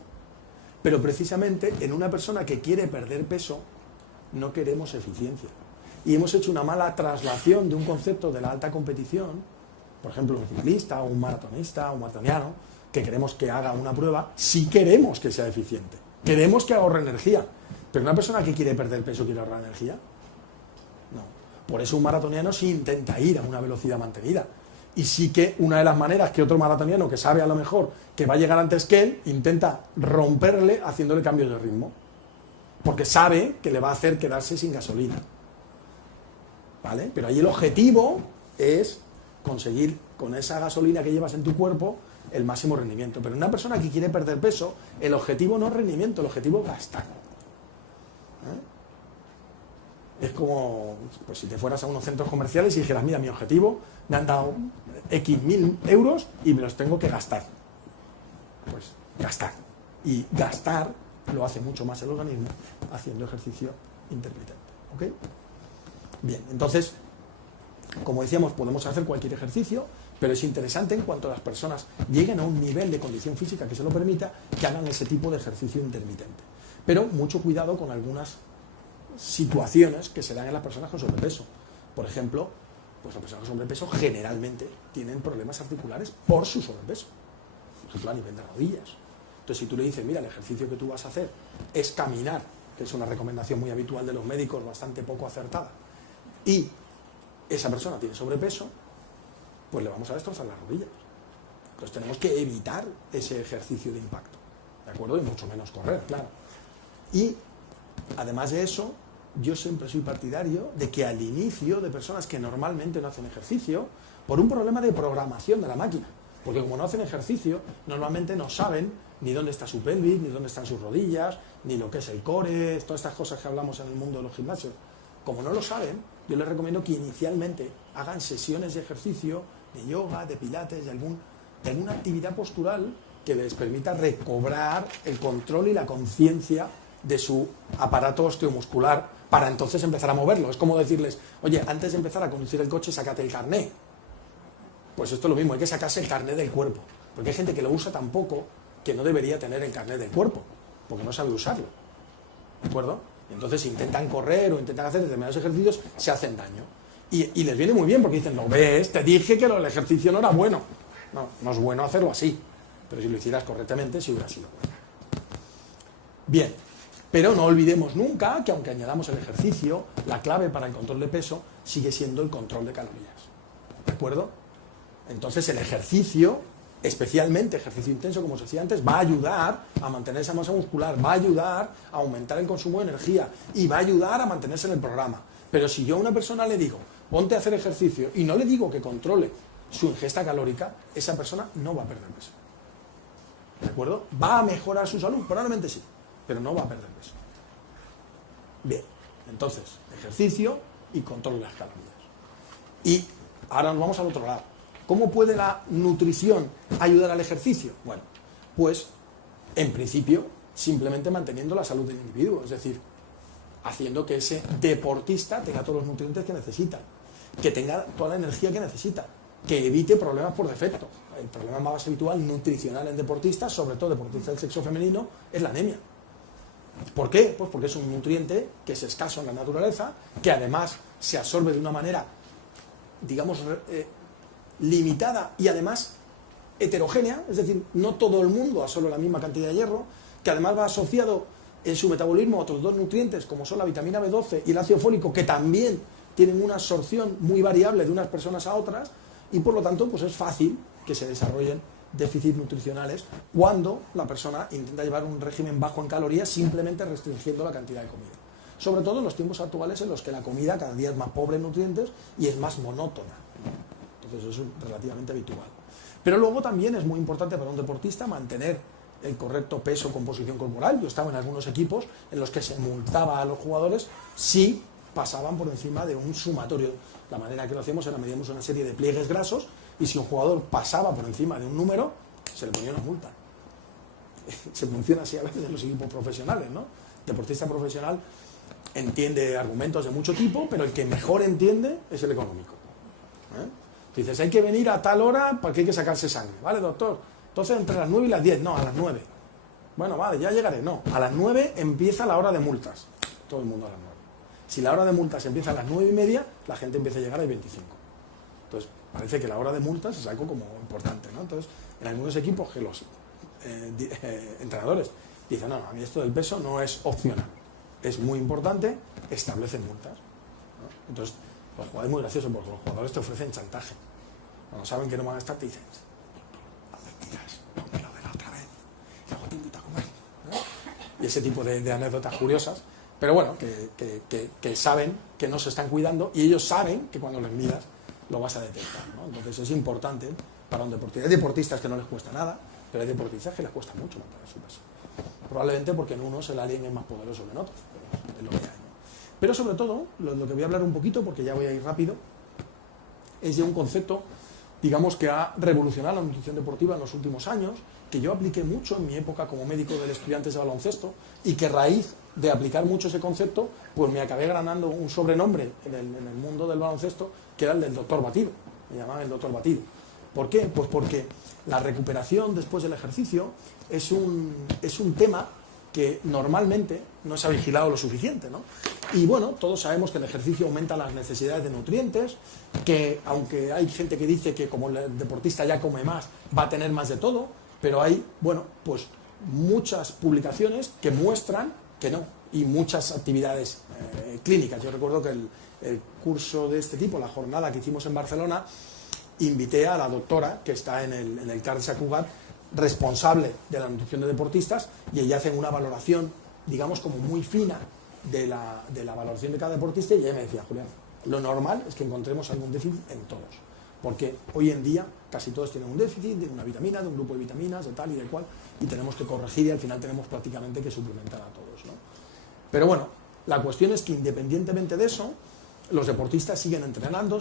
Pero precisamente en una persona que quiere perder peso, no queremos eficiencia. Y hemos hecho una mala traslación de un concepto de la alta competición, por ejemplo, un ciclista o un maratonista o un maratoniano, que queremos que haga una prueba, sí queremos que sea eficiente. Queremos que ahorre energía. Pero una persona que quiere perder peso, ¿quiere ahorrar energía? No. Por eso un maratoniano sí intenta ir a una velocidad mantenida. Y sí que una de las maneras que otro maratoniano que sabe a lo mejor que va a llegar antes que él, intenta romperle haciéndole cambios de ritmo. Porque sabe que le va a hacer quedarse sin gasolina. ¿Vale? Pero ahí el objetivo es conseguir con esa gasolina que llevas en tu cuerpo el máximo rendimiento. Pero una persona que quiere perder peso, el objetivo no es rendimiento, el objetivo es gastar. Es como pues, si te fueras a unos centros comerciales y dijeras, mira, mi objetivo, me han dado X mil euros y me los tengo que gastar. Pues gastar. Y gastar lo hace mucho más el organismo haciendo ejercicio intermitente. ¿Ok? Bien, entonces, como decíamos, podemos hacer cualquier ejercicio, pero es interesante en cuanto las personas lleguen a un nivel de condición física que se lo permita, que hagan ese tipo de ejercicio intermitente. Pero mucho cuidado con algunas situaciones que se dan en las personas con sobrepeso. Por ejemplo, pues las personas con sobrepeso generalmente tienen problemas articulares por su sobrepeso. Por ejemplo, a nivel de rodillas. Entonces, si tú le dices, mira, el ejercicio que tú vas a hacer es caminar, que es una recomendación muy habitual de los médicos, bastante poco acertada, y esa persona tiene sobrepeso, pues le vamos a destrozar las rodillas. Entonces tenemos que evitar ese ejercicio de impacto, ¿de acuerdo? Y mucho menos correr, claro. Y además de eso, yo siempre soy partidario de que al inicio de personas que normalmente no hacen ejercicio, por un problema de programación de la máquina, porque como no hacen ejercicio, normalmente no saben ni dónde está su pelvis, ni dónde están sus rodillas, ni lo que es el core, todas estas cosas que hablamos en el mundo de los gimnasios. Como no lo saben, yo les recomiendo que inicialmente hagan sesiones de ejercicio, de yoga, de pilates, de alguna actividad postural que les permita recobrar el control y la conciencia de su aparato osteomuscular para entonces empezar a moverlo. Es como decirles, oye, antes de empezar a conducir el coche, sácate el carné. Pues esto es lo mismo, hay que sacarse el carné del cuerpo. Porque hay gente que lo usa tan poco que no debería tener el carné del cuerpo, porque no sabe usarlo. ¿De acuerdo? Entonces intentan correr o intentan hacer determinados ejercicios, se hacen daño. Y les viene muy bien porque dicen, ¿lo ves? Te dije que el ejercicio no era bueno. No, no es bueno hacerlo así, pero si lo hicieras correctamente, sí hubiera sido bueno. Bien, pero no olvidemos nunca que aunque añadamos el ejercicio, la clave para el control de peso sigue siendo el control de calorías. ¿De acuerdo? Entonces el ejercicio, especialmente ejercicio intenso, como os decía antes, va a ayudar a mantener esa masa muscular, va a ayudar a aumentar el consumo de energía y va a ayudar a mantenerse en el programa. Pero si yo a una persona le digo, ponte a hacer ejercicio y no le digo que controle su ingesta calórica, esa persona no va a perder peso. ¿De acuerdo? ¿Va a mejorar su salud? Probablemente sí, pero no va a perder peso. Bien, entonces, ejercicio y control de las calorías. Y ahora nos vamos al otro lado. ¿Cómo puede la nutrición ayudar al ejercicio? Bueno, pues en principio simplemente manteniendo la salud del individuo, es decir, haciendo que ese deportista tenga todos los nutrientes que necesita, que tenga toda la energía que necesita, que evite problemas por defecto. El problema más habitual nutricional en deportistas, sobre todo deportistas del sexo femenino, es la anemia. ¿Por qué? Pues porque es un nutriente que es escaso en la naturaleza, que además se absorbe de una manera, digamos, limitada y además heterogénea, es decir, no todo el mundo absorbe la misma cantidad de hierro, que además va asociado en su metabolismo a otros dos nutrientes como son la vitamina B12 y el ácido fólico, que también tienen una absorción muy variable de unas personas a otras, y por lo tanto pues es fácil que se desarrollen déficits nutricionales cuando la persona intenta llevar un régimen bajo en calorías simplemente restringiendo la cantidad de comida. Sobre todo en los tiempos actuales en los que la comida cada día es más pobre en nutrientes y es más monótona. Entonces eso es relativamente habitual. Pero luego también es muy importante para un deportista mantener el correcto peso, composición corporal. Yo estaba en algunos equipos en los que se multaba a los jugadores si pasaban por encima de un sumatorio. La manera que lo hacíamos era medíamos una serie de pliegues grasos y si un jugador pasaba por encima de un número, se le ponía una multa. Se funciona así a veces en los equipos profesionales, ¿no? El deportista profesional entiende argumentos de mucho tipo, pero el que mejor entiende es el económico. Dices, hay que venir a tal hora porque hay que sacarse sangre, ¿vale, doctor? Entonces entre las 9 y las 10, no, a las 9. Bueno, vale, ya llegaré, no. A las 9 empieza la hora de multas. Todo el mundo a las 9. Si la hora de multas empieza a las 9 y media, la gente empieza a llegar a las 25. Entonces, parece que la hora de multas es algo como importante, ¿no? Entonces, en algunos equipos que los entrenadores dicen, no, a mí esto del peso no es opcional. Es muy importante, establecen multas, ¿no? Entonces, los jugadores es muy gracioso porque los jugadores te ofrecen chantaje. Cuando saben que no van a estar, te dicen, no me tiras, ponme lo de la otra vez, y luego te invito a comer, ¿no? Y ese tipo de anécdotas curiosas, pero bueno, que saben que no se están cuidando y ellos saben que cuando les miras lo vas a detectar, ¿no? Entonces es importante para un deportista. Hay deportistas que no les cuesta nada, pero hay deportistas que les cuesta mucho mantener su peso. Probablemente porque en unos el alien es más poderoso que en otros, pero es lo que hay, ¿no? Pero sobre todo, lo que voy a hablar un poquito, porque ya voy a ir rápido, es de un concepto, digamos, que ha revolucionado la nutrición deportiva en los últimos años, que yo apliqué mucho en mi época como médico de estudiantes de baloncesto, y que a raíz de aplicar mucho ese concepto, pues me acabé ganando un sobrenombre en el mundo del baloncesto, que era el del doctor Batido. Me llamaban el doctor Batido. ¿Por qué? Pues porque la recuperación después del ejercicio es un tema que normalmente no se ha vigilado lo suficiente, ¿no? Y bueno, todos sabemos que el ejercicio aumenta las necesidades de nutrientes, que aunque hay gente que dice que como el deportista ya come más, va a tener más de todo, pero hay, bueno, pues muchas publicaciones que muestran que no, y muchas actividades clínicas. Yo recuerdo que el curso de este tipo, la jornada que hicimos en Barcelona, invité a la doctora que está en el CAR de Sant Cugat, responsable de la nutrición de deportistas, y ella hace una valoración, digamos, como muy fina de la valoración de cada deportista, y ella me decía, Julián, lo normal es que encontremos algún déficit en todos, porque hoy en día casi todos tienen un déficit de una vitamina, de un grupo de vitaminas, de tal y de cual, y tenemos que corregir y al final tenemos prácticamente que suplementar a todos, ¿no? Pero bueno, la cuestión es que independientemente de eso, los deportistas siguen entrenando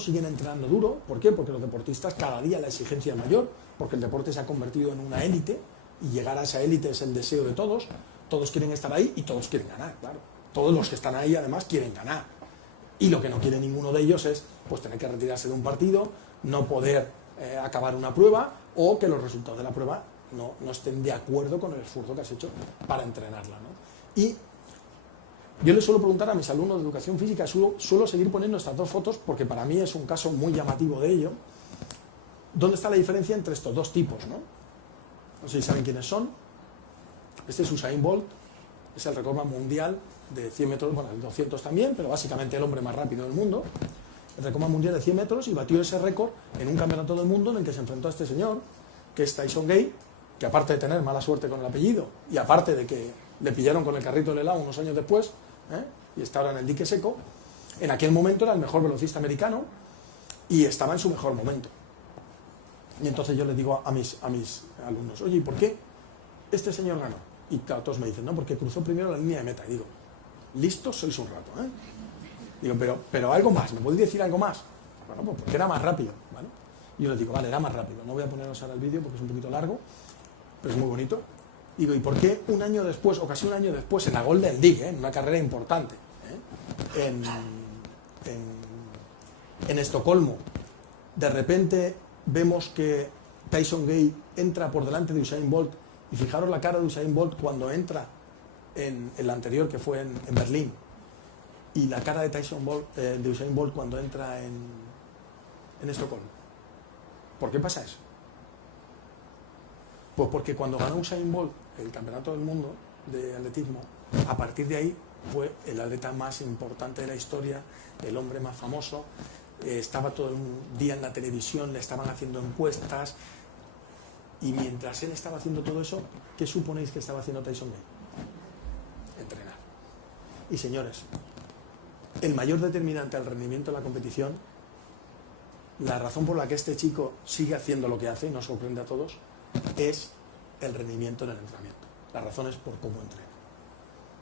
duro. ¿Por qué? Porque los deportistas cada día la exigencia es mayor, porque el deporte se ha convertido en una élite y llegar a esa élite es el deseo de todos. Todos quieren estar ahí y todos quieren ganar, claro. Todos los que están ahí además quieren ganar. Y lo que no quiere ninguno de ellos es pues tener que retirarse de un partido, no poder acabar una prueba o que los resultados de la prueba no estén de acuerdo con el esfuerzo que has hecho para entrenarla, ¿no? Y Yo le suelo preguntar a mis alumnos de educación física, suelo seguir poniendo estas dos fotos porque para mí es un caso muy llamativo de ello. ¿Dónde está la diferencia entre estos dos tipos, no? No sé si saben quiénes son. Este es Usain Bolt, es el récord mundial de 100 metros, bueno, el 200 también, pero básicamente el hombre más rápido del mundo. El récord mundial de 100 metros y batió ese récord en un campeonato del mundo en el que se enfrentó a este señor, que es Tyson Gay, que aparte de tener mala suerte con el apellido y aparte de que le pillaron con el carrito del helado unos años después, y está ahora en el dique seco, en aquel momento era el mejor velocista americano y estaba en su mejor momento. Y entonces yo les digo a mis alumnos, oye, ¿y por qué este señor ganó? Y claro, todos me dicen, no, porque cruzó primero la línea de meta. Y digo, listos sois un rato, ¿eh? Digo, pero algo más, ¿me podéis decir algo más? Bueno, pues porque era más rápido, ¿vale? Y yo les digo, vale, era más rápido. No voy a poneros ahora el vídeo porque es un poquito largo, pero es muy bonito. Digo, ¿y por qué un año después, o casi un año después, en la Golden League, en una carrera importante, en Estocolmo, de repente vemos que Tyson Gay entra por delante de Usain Bolt, y fijaros la cara de Usain Bolt cuando entra en la anterior, que fue en Berlín, y la cara de Usain Bolt cuando entra en Estocolmo? ¿Por qué pasa eso? Pues porque cuando ganó Usain Bolt el campeonato del mundo de atletismo, a partir de ahí fue el atleta más importante de la historia, el hombre más famoso, estaba todo el día en la televisión, le estaban haciendo encuestas, y mientras él estaba haciendo todo eso, ¿qué suponéis que estaba haciendo Tyson Gay? Entrenar. Y señores, el mayor determinante al rendimiento de la competición, la razón por la que este chico sigue haciendo lo que hace y nos sorprende a todos, es el rendimiento en el entrenamiento. La razón es por cómo entrena.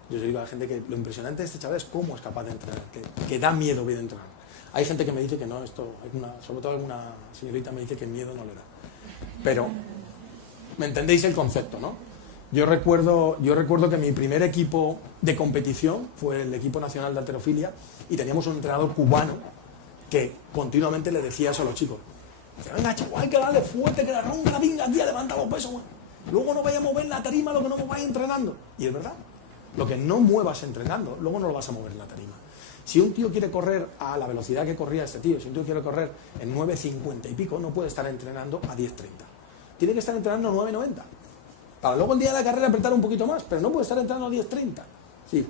Yo digo a la gente que lo impresionante de este chaval es cómo es capaz de entrenar, que da miedo bien entrenar. Hay gente que me dice que no, sobre todo alguna señorita me dice que miedo no le da. Pero, ¿me entendéis el concepto, no? Yo recuerdo que mi primer equipo de competición fue el equipo nacional de halterofilia y teníamos un entrenador cubano que continuamente le decía eso a los chicos. Decía, venga, chaval, que dale fuerte, que la ronda, venga, tía, levanta los pesos. Luego no vayas a mover la tarima lo que no mováis entrenando. Y es verdad, lo que no muevas entrenando, luego no lo vas a mover en la tarima. Si un tío quiere correr a la velocidad que corría este tío, si un tío quiere correr en 9.50 y pico, no puede estar entrenando a 10.30. Tiene que estar entrenando a 9.90. Para luego el día de la carrera apretar un poquito más, pero no puede estar entrenando a 10.30. Sí,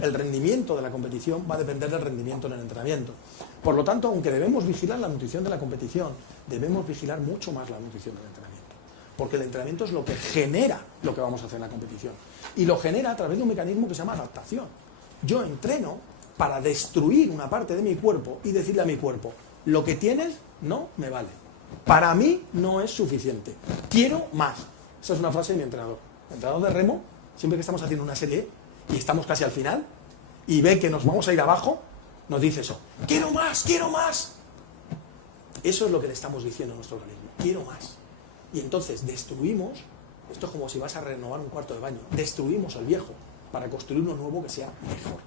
el rendimiento de la competición va a depender del rendimiento en el entrenamiento. Por lo tanto, aunque debemos vigilar la nutrición de la competición, debemos vigilar mucho más la nutrición del entrenamiento. Porque el entrenamiento es lo que genera lo que vamos a hacer en la competición. Y lo genera a través de un mecanismo que se llama adaptación. Yo entreno para destruir una parte de mi cuerpo y decirle a mi cuerpo, lo que tienes no me vale. Para mí no es suficiente. Quiero más. Esa es una frase de mi entrenador. El entrenador de remo, siempre que estamos haciendo una serie y estamos casi al final y ve que nos vamos a ir abajo, nos dice eso. ¡Quiero más! ¡Quiero más! Eso es lo que le estamos diciendo a nuestro organismo. ¡Quiero más! Y entonces destruimos, esto es como si vas a renovar un cuarto de baño, destruimos el viejo para construir uno nuevo que sea mejor.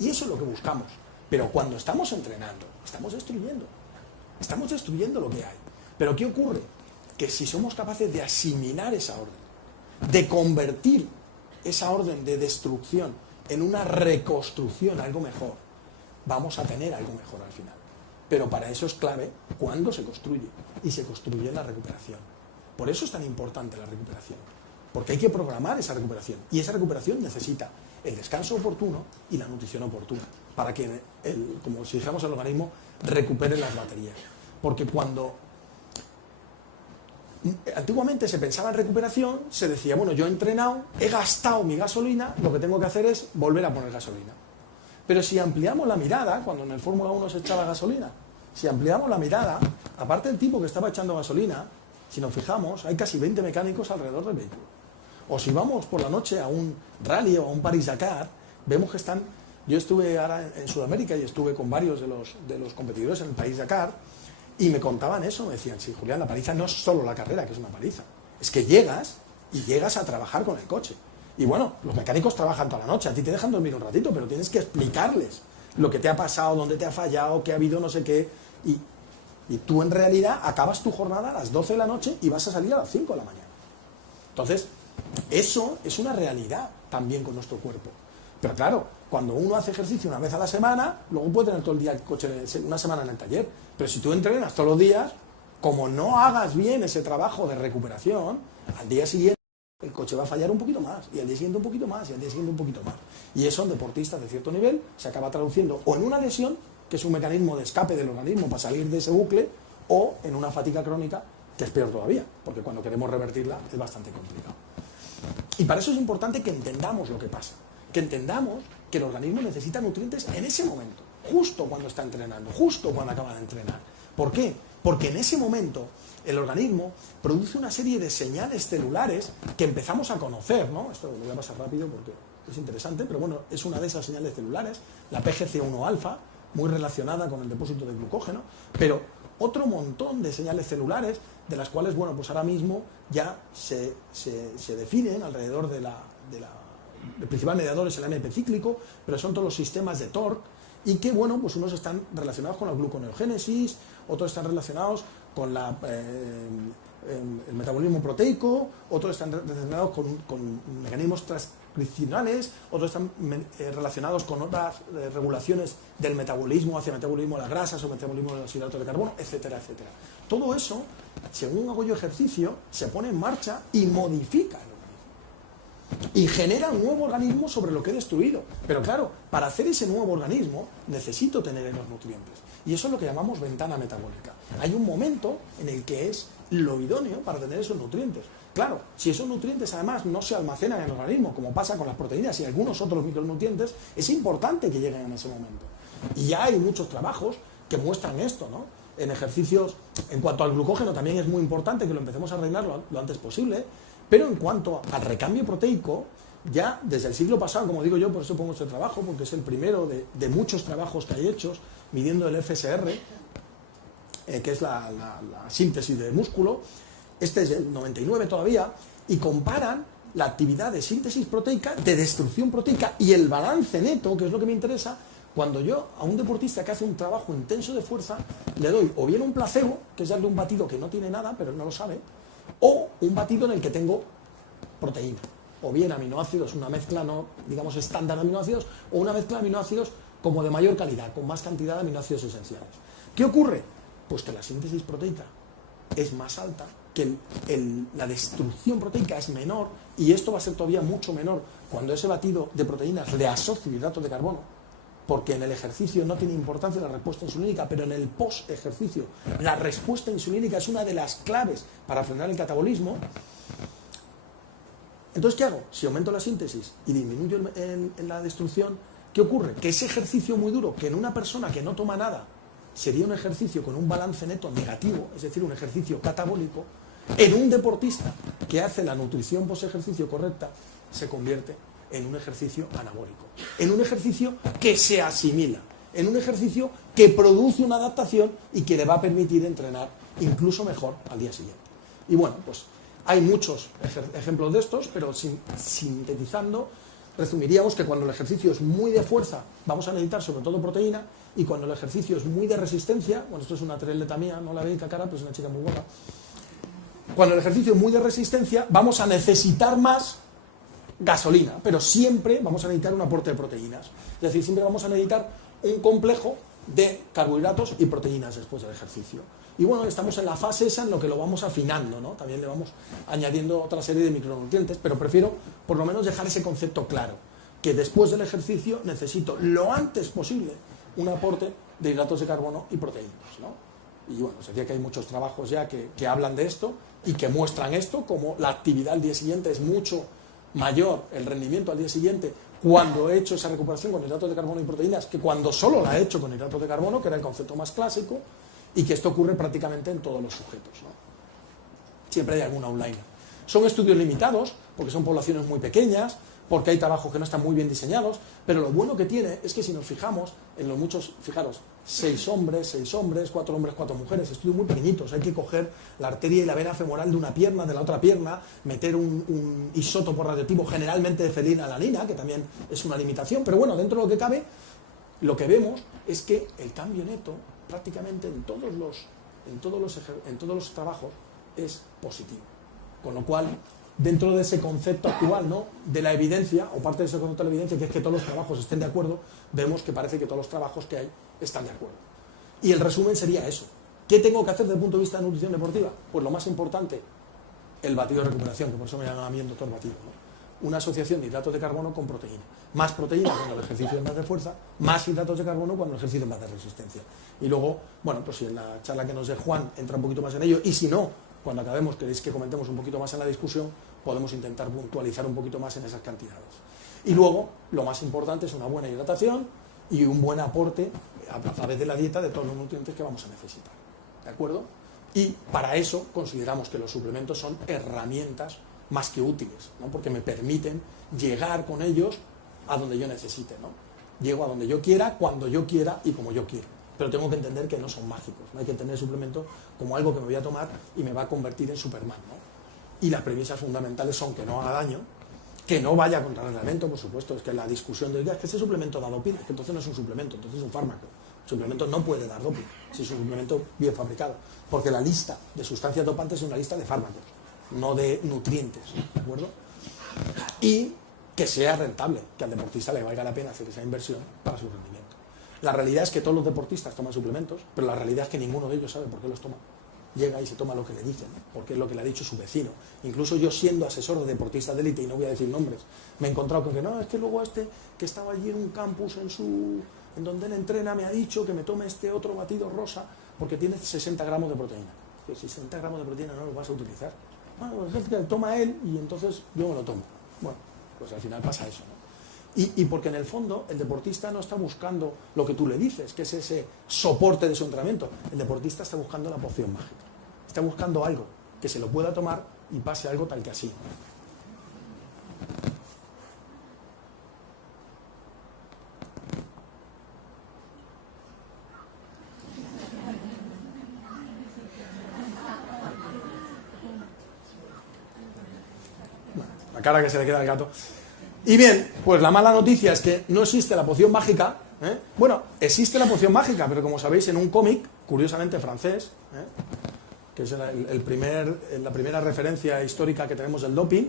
Y eso es lo que buscamos. Pero cuando estamos entrenando, estamos destruyendo lo que hay. Pero ¿qué ocurre? Que si somos capaces de asimilar esa orden, de convertir esa orden de destrucción en una reconstrucción, algo mejor, vamos a tener algo mejor al final. Pero para eso es clave cuando se construye, y se construye en la recuperación. Por eso es tan importante la recuperación, porque hay que programar esa recuperación, y esa recuperación necesita el descanso oportuno y la nutrición oportuna, para que, como si dijéramos el organismo, recupere las baterías. Porque cuando antiguamente se pensaba en recuperación, se decía, bueno, yo he entrenado, he gastado mi gasolina, lo que tengo que hacer es volver a poner gasolina. Pero si ampliamos la mirada, cuando en el Fórmula 1 se echaba gasolina, si ampliamos la mirada, aparte del tipo que estaba echando gasolina, si nos fijamos, hay casi 20 mecánicos alrededor del vehículo. O si vamos por la noche a un rally o a un París-Dakar, vemos que están... Yo estuve ahora en Sudamérica y estuve con varios de los competidores en el París-Dakar y me contaban eso, me decían, sí, Julián, la paliza no es solo la carrera, que es una paliza, es que llegas a trabajar con el coche. Y bueno, los mecánicos trabajan toda la noche, a ti te dejan dormir un ratito, pero tienes que explicarles lo que te ha pasado, dónde te ha fallado, qué ha habido, no sé qué, y tú en realidad acabas tu jornada a las 12 de la noche y vas a salir a las 5 de la mañana. Entonces, eso es una realidad también con nuestro cuerpo. Pero claro, cuando uno hace ejercicio una vez a la semana, luego puede tener todo el día el coche, una semana en el taller. Pero si tú entrenas todos los días, como no hagas bien ese trabajo de recuperación, al día siguiente el coche va a fallar un poquito más, y al día siguiente un poquito más, y al día siguiente un poquito más. Y eso en deportistas de cierto nivel se acaba traduciendo o en una lesión, que es un mecanismo de escape del organismo para salir de ese bucle, o en una fatiga crónica, que es peor todavía, porque cuando queremos revertirla es bastante complicado. Y para eso es importante que entendamos lo que pasa, que entendamos que el organismo necesita nutrientes en ese momento, justo cuando está entrenando, justo cuando acaba de entrenar. ¿Por qué? Porque en ese momento el organismo produce una serie de señales celulares que empezamos a conocer, ¿no? Esto lo voy a pasar rápido porque es interesante, pero bueno, es una de esas señales celulares, la PGC1-alfa, muy relacionada con el depósito de glucógeno, pero otro montón de señales celulares de las cuales, bueno, pues ahora mismo ya se definen alrededor del principal mediador es el AMP cíclico, pero son todos los sistemas de TORC, y que, bueno, pues unos están relacionados con la gluconeogénesis, otros están relacionados con el metabolismo proteico, otros están relacionados con mecanismos transcripcionales, otros están relacionados con otras regulaciones del metabolismo hacia el metabolismo de las grasas o metabolismo de los hidratos de carbono, etcétera, etcétera. Todo eso, según hago yo ejercicio, se pone en marcha y modifica el organismo. Y genera un nuevo organismo sobre lo que he destruido. Pero claro, para hacer ese nuevo organismo necesito tener los nutrientes. Y eso es lo que llamamos ventana metabólica. Hay un momento en el que es lo idóneo para tener esos nutrientes. Claro, si esos nutrientes además no se almacenan en el organismo, como pasa con las proteínas y algunos otros micronutrientes, es importante que lleguen en ese momento. Y ya hay muchos trabajos que muestran esto, ¿no? En ejercicios, en cuanto al glucógeno, también es muy importante que lo empecemos a reinar lo antes posible. Pero en cuanto al recambio proteico, ya desde el siglo pasado, como digo yo, por eso pongo este trabajo, porque es el primero de muchos trabajos que hay hechos midiendo el FSR, que es la síntesis de músculo. Este es el 99 todavía, y comparan la actividad de síntesis proteica, de destrucción proteica y el balance neto, que es lo que me interesa, cuando yo a un deportista que hace un trabajo intenso de fuerza le doy o bien un placebo, que es darle un batido que no tiene nada, pero no lo sabe, o un batido en el que tengo proteína, o bien aminoácidos, una mezcla no, digamos, estándar de aminoácidos, o una mezcla de aminoácidos como de mayor calidad, con más cantidad de aminoácidos esenciales. ¿Qué ocurre? Pues que la síntesis proteica es más alta, que la destrucción proteica es menor, y esto va a ser todavía mucho menor cuando ese batido de proteínas le asocio hidratos de carbono, porque en el ejercicio no tiene importancia la respuesta insulínica, pero en el post-ejercicio la respuesta insulínica es una de las claves para frenar el catabolismo. Entonces, ¿qué hago? Si aumento la síntesis y disminuyo en la destrucción, ¿qué ocurre? Que ese ejercicio muy duro, que en una persona que no toma nada sería un ejercicio con un balance neto negativo, es decir, un ejercicio catabólico, en un deportista que hace la nutrición post-ejercicio correcta, se convierte en un ejercicio anabólico, en un ejercicio que se asimila, en un ejercicio que produce una adaptación y que le va a permitir entrenar incluso mejor al día siguiente. Y bueno, pues hay muchos ejemplos de estos, pero sintetizando, resumiríamos que cuando el ejercicio es muy de fuerza, vamos a necesitar sobre todo proteína, y cuando el ejercicio es muy de resistencia, bueno, esto es una triatleta mía, no la veis la cara, pero es una chica muy guapa, cuando el ejercicio es muy de resistencia, vamos a necesitar más gasolina, pero siempre vamos a necesitar un aporte de proteínas. Es decir, siempre vamos a necesitar un complejo de carbohidratos y proteínas después del ejercicio. Y bueno, estamos en la fase esa en lo que lo vamos afinando, ¿no? También le vamos añadiendo otra serie de micronutrientes, pero prefiero por lo menos dejar ese concepto claro, que después del ejercicio necesito lo antes posible un aporte de hidratos de carbono y proteínas, ¿no? Y bueno, se decía que hay muchos trabajos ya que hablan de esto y que muestran esto, como la actividad al día siguiente es mucho mayor, el rendimiento al día siguiente, cuando he hecho esa recuperación con hidratos de carbono y proteínas, que cuando solo la he hecho con hidratos de carbono, que era el concepto más clásico, y que esto ocurre prácticamente en todos los sujetos, ¿no? Siempre hay algún outlier. Son estudios limitados, porque son poblaciones muy pequeñas, porque hay trabajos que no están muy bien diseñados, pero lo bueno que tiene es que si nos fijamos en los muchos, fijaros, 6 hombres, 4 hombres, 4 mujeres, estudios muy pequeñitos, hay que coger la arteria y la vena femoral de una pierna, de la otra pierna, meter un isótopo radioactivo, generalmente de fenilalanina, que también es una limitación, pero bueno, dentro de lo que cabe, lo que vemos es que el cambio neto, prácticamente en todos los trabajos, es positivo. Con lo cual, dentro de ese concepto actual, ¿no?, de la evidencia, o parte de ese concepto de la evidencia, que es que todos los trabajos estén de acuerdo, vemos que parece que todos los trabajos que hay están de acuerdo. Y el resumen sería eso. ¿Qué tengo que hacer desde el punto de vista de nutrición deportiva? Pues lo más importante, el batido de recuperación, que por eso me llaman a mí el doctor batido, ¿no? Una asociación de hidratos de carbono con proteína. Más proteína cuando el ejercicio es más de fuerza, más hidratos de carbono cuando el ejercicio es más de resistencia. Y luego, bueno, pues si en la charla que nos dé Juan entra un poquito más en ello, y si no, cuando acabemos, queréis que comentemos un poquito más en la discusión, podemos intentar puntualizar un poquito más en esas cantidades. Y luego, lo más importante es una buena hidratación y un buen aporte a través de la dieta de todos los nutrientes que vamos a necesitar. ¿De acuerdo? Y para eso consideramos que los suplementos son herramientas más que útiles, ¿no? Porque me permiten llegar con ellos a donde yo necesite, ¿no? Llego a donde yo quiera, cuando yo quiera y como yo quiero. Pero tengo que entender que no son mágicos, no hay que entender el suplemento como algo que me voy a tomar y me va a convertir en Superman, ¿no? Y las premisas fundamentales son que no haga daño, que no vaya contra el reglamento, por supuesto. Es que la discusión de, es que ese suplemento da doping, es que entonces no es un suplemento, entonces es un fármaco. El suplemento no puede dar doping si es un suplemento bien fabricado, porque la lista de sustancias dopantes es una lista de fármacos, no de nutrientes, ¿de acuerdo? Y que sea rentable, que al deportista le valga la pena hacer esa inversión para su rendimiento. La realidad es que todos los deportistas toman suplementos, pero la realidad es que ninguno de ellos sabe por qué los toma. Llega y se toma lo que le dicen, porque es lo que le ha dicho su vecino. Incluso yo, siendo asesor de deportistas de élite, y no voy a decir nombres, me he encontrado con que no, es que luego que estaba allí en un campus en donde él entrena, me ha dicho que me tome este otro batido rosa porque tiene 60 gramos de proteína. Que 60 gramos de proteína no lo vas a utilizar. Bueno, pues es que toma él y entonces yo me lo tomo. Bueno, pues al final pasa eso, ¿no? Y porque en el fondo el deportista no está buscando lo que tú le dices, que es ese soporte de su entrenamiento. El deportista está buscando la poción mágica. Está buscando algo que se lo pueda tomar y pase algo tal que así. Bueno, la cara que se le queda al gato. Y bien, pues la mala noticia es que no existe la poción mágica, ¿eh? Bueno, existe la poción mágica, pero como sabéis, en un cómic, curiosamente francés, que es la primera referencia histórica que tenemos del doping,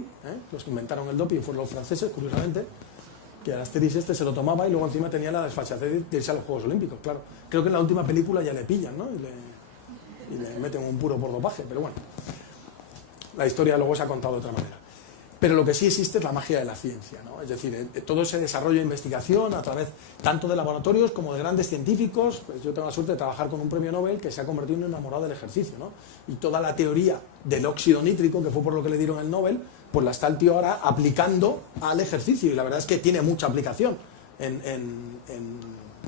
los que inventaron el doping fueron los franceses, curiosamente, que el Asterix se lo tomaba y luego encima tenía la desfachatez de irse a los Juegos Olímpicos, claro. Creo que en la última película ya le pillan, ¿no? Y le meten un puro por dopaje, pero bueno, la historia luego se ha contado de otra manera. Pero lo que sí existe es la magia de la ciencia, ¿no? Es decir, todo ese desarrollo e investigación a través tanto de laboratorios como de grandes científicos. Pues yo tengo la suerte de trabajar con un premio Nobel que se ha convertido en un enamorado del ejercicio, ¿no? Y toda la teoría del óxido nítrico, que fue por lo que le dieron el Nobel, pues la está el tío ahora aplicando al ejercicio. Y la verdad es que tiene mucha aplicación en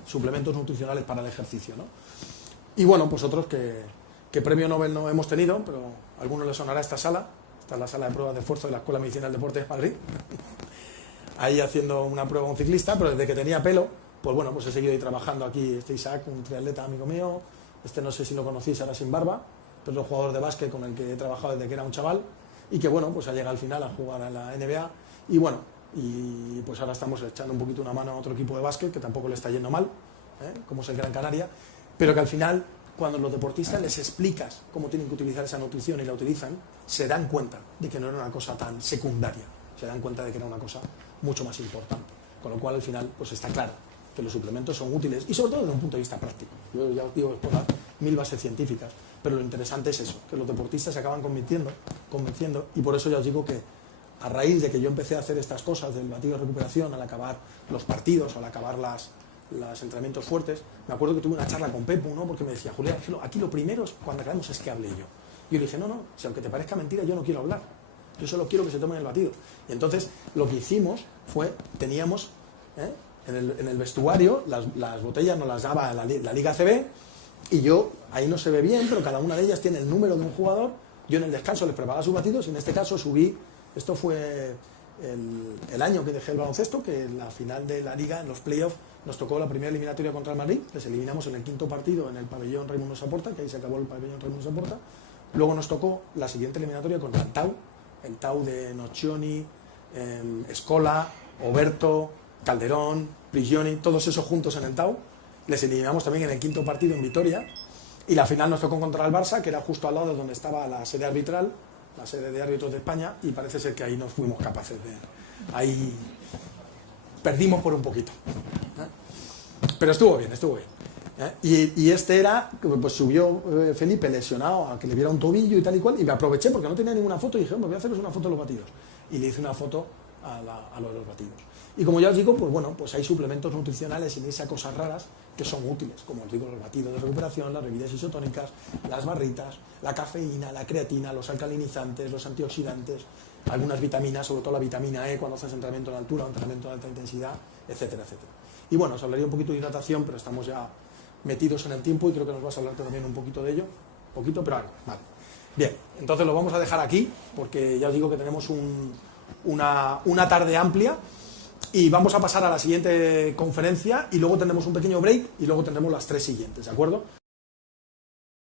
suplementos nutricionales para el ejercicio, ¿no? Y bueno, pues otros que premio Nobel no hemos tenido, pero a algunos les sonará esta sala. Esta es la sala de pruebas de esfuerzo de la Escuela de Medicina del Deporte de Madrid. Ahí haciendo una prueba a un ciclista, pero desde que tenía pelo, pues bueno, pues he seguido ahí trabajando aquí. Este Isaac, un triatleta amigo mío, este no sé si lo conocéis, ahora sin barba, pero es un jugador de básquet con el que he trabajado desde que era un chaval y que bueno, pues ha llegado al final a jugar a la NBA y bueno, y pues ahora estamos echando un poquito una mano a otro equipo de básquet que tampoco le está yendo mal, como es el Gran Canaria, pero que al final, cuando los deportistas les explicas cómo tienen que utilizar esa nutrición y la utilizan, se dan cuenta de que no era una cosa tan secundaria, se dan cuenta de que era una cosa mucho más importante. Con lo cual, al final, pues está claro que los suplementos son útiles y sobre todo desde un punto de vista práctico. Yo ya os digo, explorar 1000 bases científicas, pero lo interesante es eso, que los deportistas se acaban convenciendo y por eso ya os digo que a raíz de que yo empecé a hacer estas cosas del batido de recuperación al acabar los partidos, al acabar los entrenamientos fuertes, me acuerdo que tuve una charla con Pepu, ¿no? Porque me decía, Julián, aquí lo primero cuando acabemos es que hable yo. Y yo le dije, no, si aunque te parezca mentira, yo no quiero hablar. Yo solo quiero que se tomen el batido. Y entonces lo que hicimos fue, teníamos en el vestuario, las botellas nos las daba la Liga CB, y yo, ahí no se ve bien, pero cada una de ellas tiene el número de un jugador. Yo en el descanso les preparaba sus batidos y en este caso subí, esto fue el año que dejé el baloncesto, que en la final de la Liga, en los playoffs, nos tocó la primera eliminatoria contra el Madrid, les eliminamos en el quinto partido en el pabellón Raimundo Saporta, que ahí se acabó el pabellón Raimundo Saporta. Luego nos tocó la siguiente eliminatoria contra el Tau de Nocioni, Scola, Oberto, Calderón, Prigioni, todos esos juntos en el Tau. Les eliminamos también en el quinto partido en Vitoria. Y la final nos tocó contra el Barça, que era justo al lado de donde estaba la sede arbitral, la sede de Árbitros de España, y parece ser que ahí no fuimos capaces de... Ahí perdimos por un poquito. Pero estuvo bien, estuvo bien. Y este era, pues subió Felipe lesionado a que le viera un tobillo y tal y cual, y me aproveché porque no tenía ninguna foto y dije, me voy a haceros una foto de los batidos. Y le hice una foto a lo de los batidos. Y como ya os digo, pues bueno, pues hay suplementos nutricionales sin irse a cosas raras que son útiles, como os digo, los batidos de recuperación, las bebidas isotónicas, las barritas, la cafeína, la creatina, los alcalinizantes, los antioxidantes, algunas vitaminas, sobre todo la vitamina E cuando haces entrenamiento en altura o entrenamiento de alta intensidad, etcétera, etcétera. Y bueno, os hablaría un poquito de hidratación, pero estamos ya metidos en el tiempo y creo que nos vas a hablar también un poquito de ello, poquito, pero algo, vale. Bien, entonces lo vamos a dejar aquí, porque ya os digo que tenemos una tarde amplia y vamos a pasar a la siguiente conferencia y luego tendremos un pequeño break y luego tendremos las 3 siguientes, ¿de acuerdo?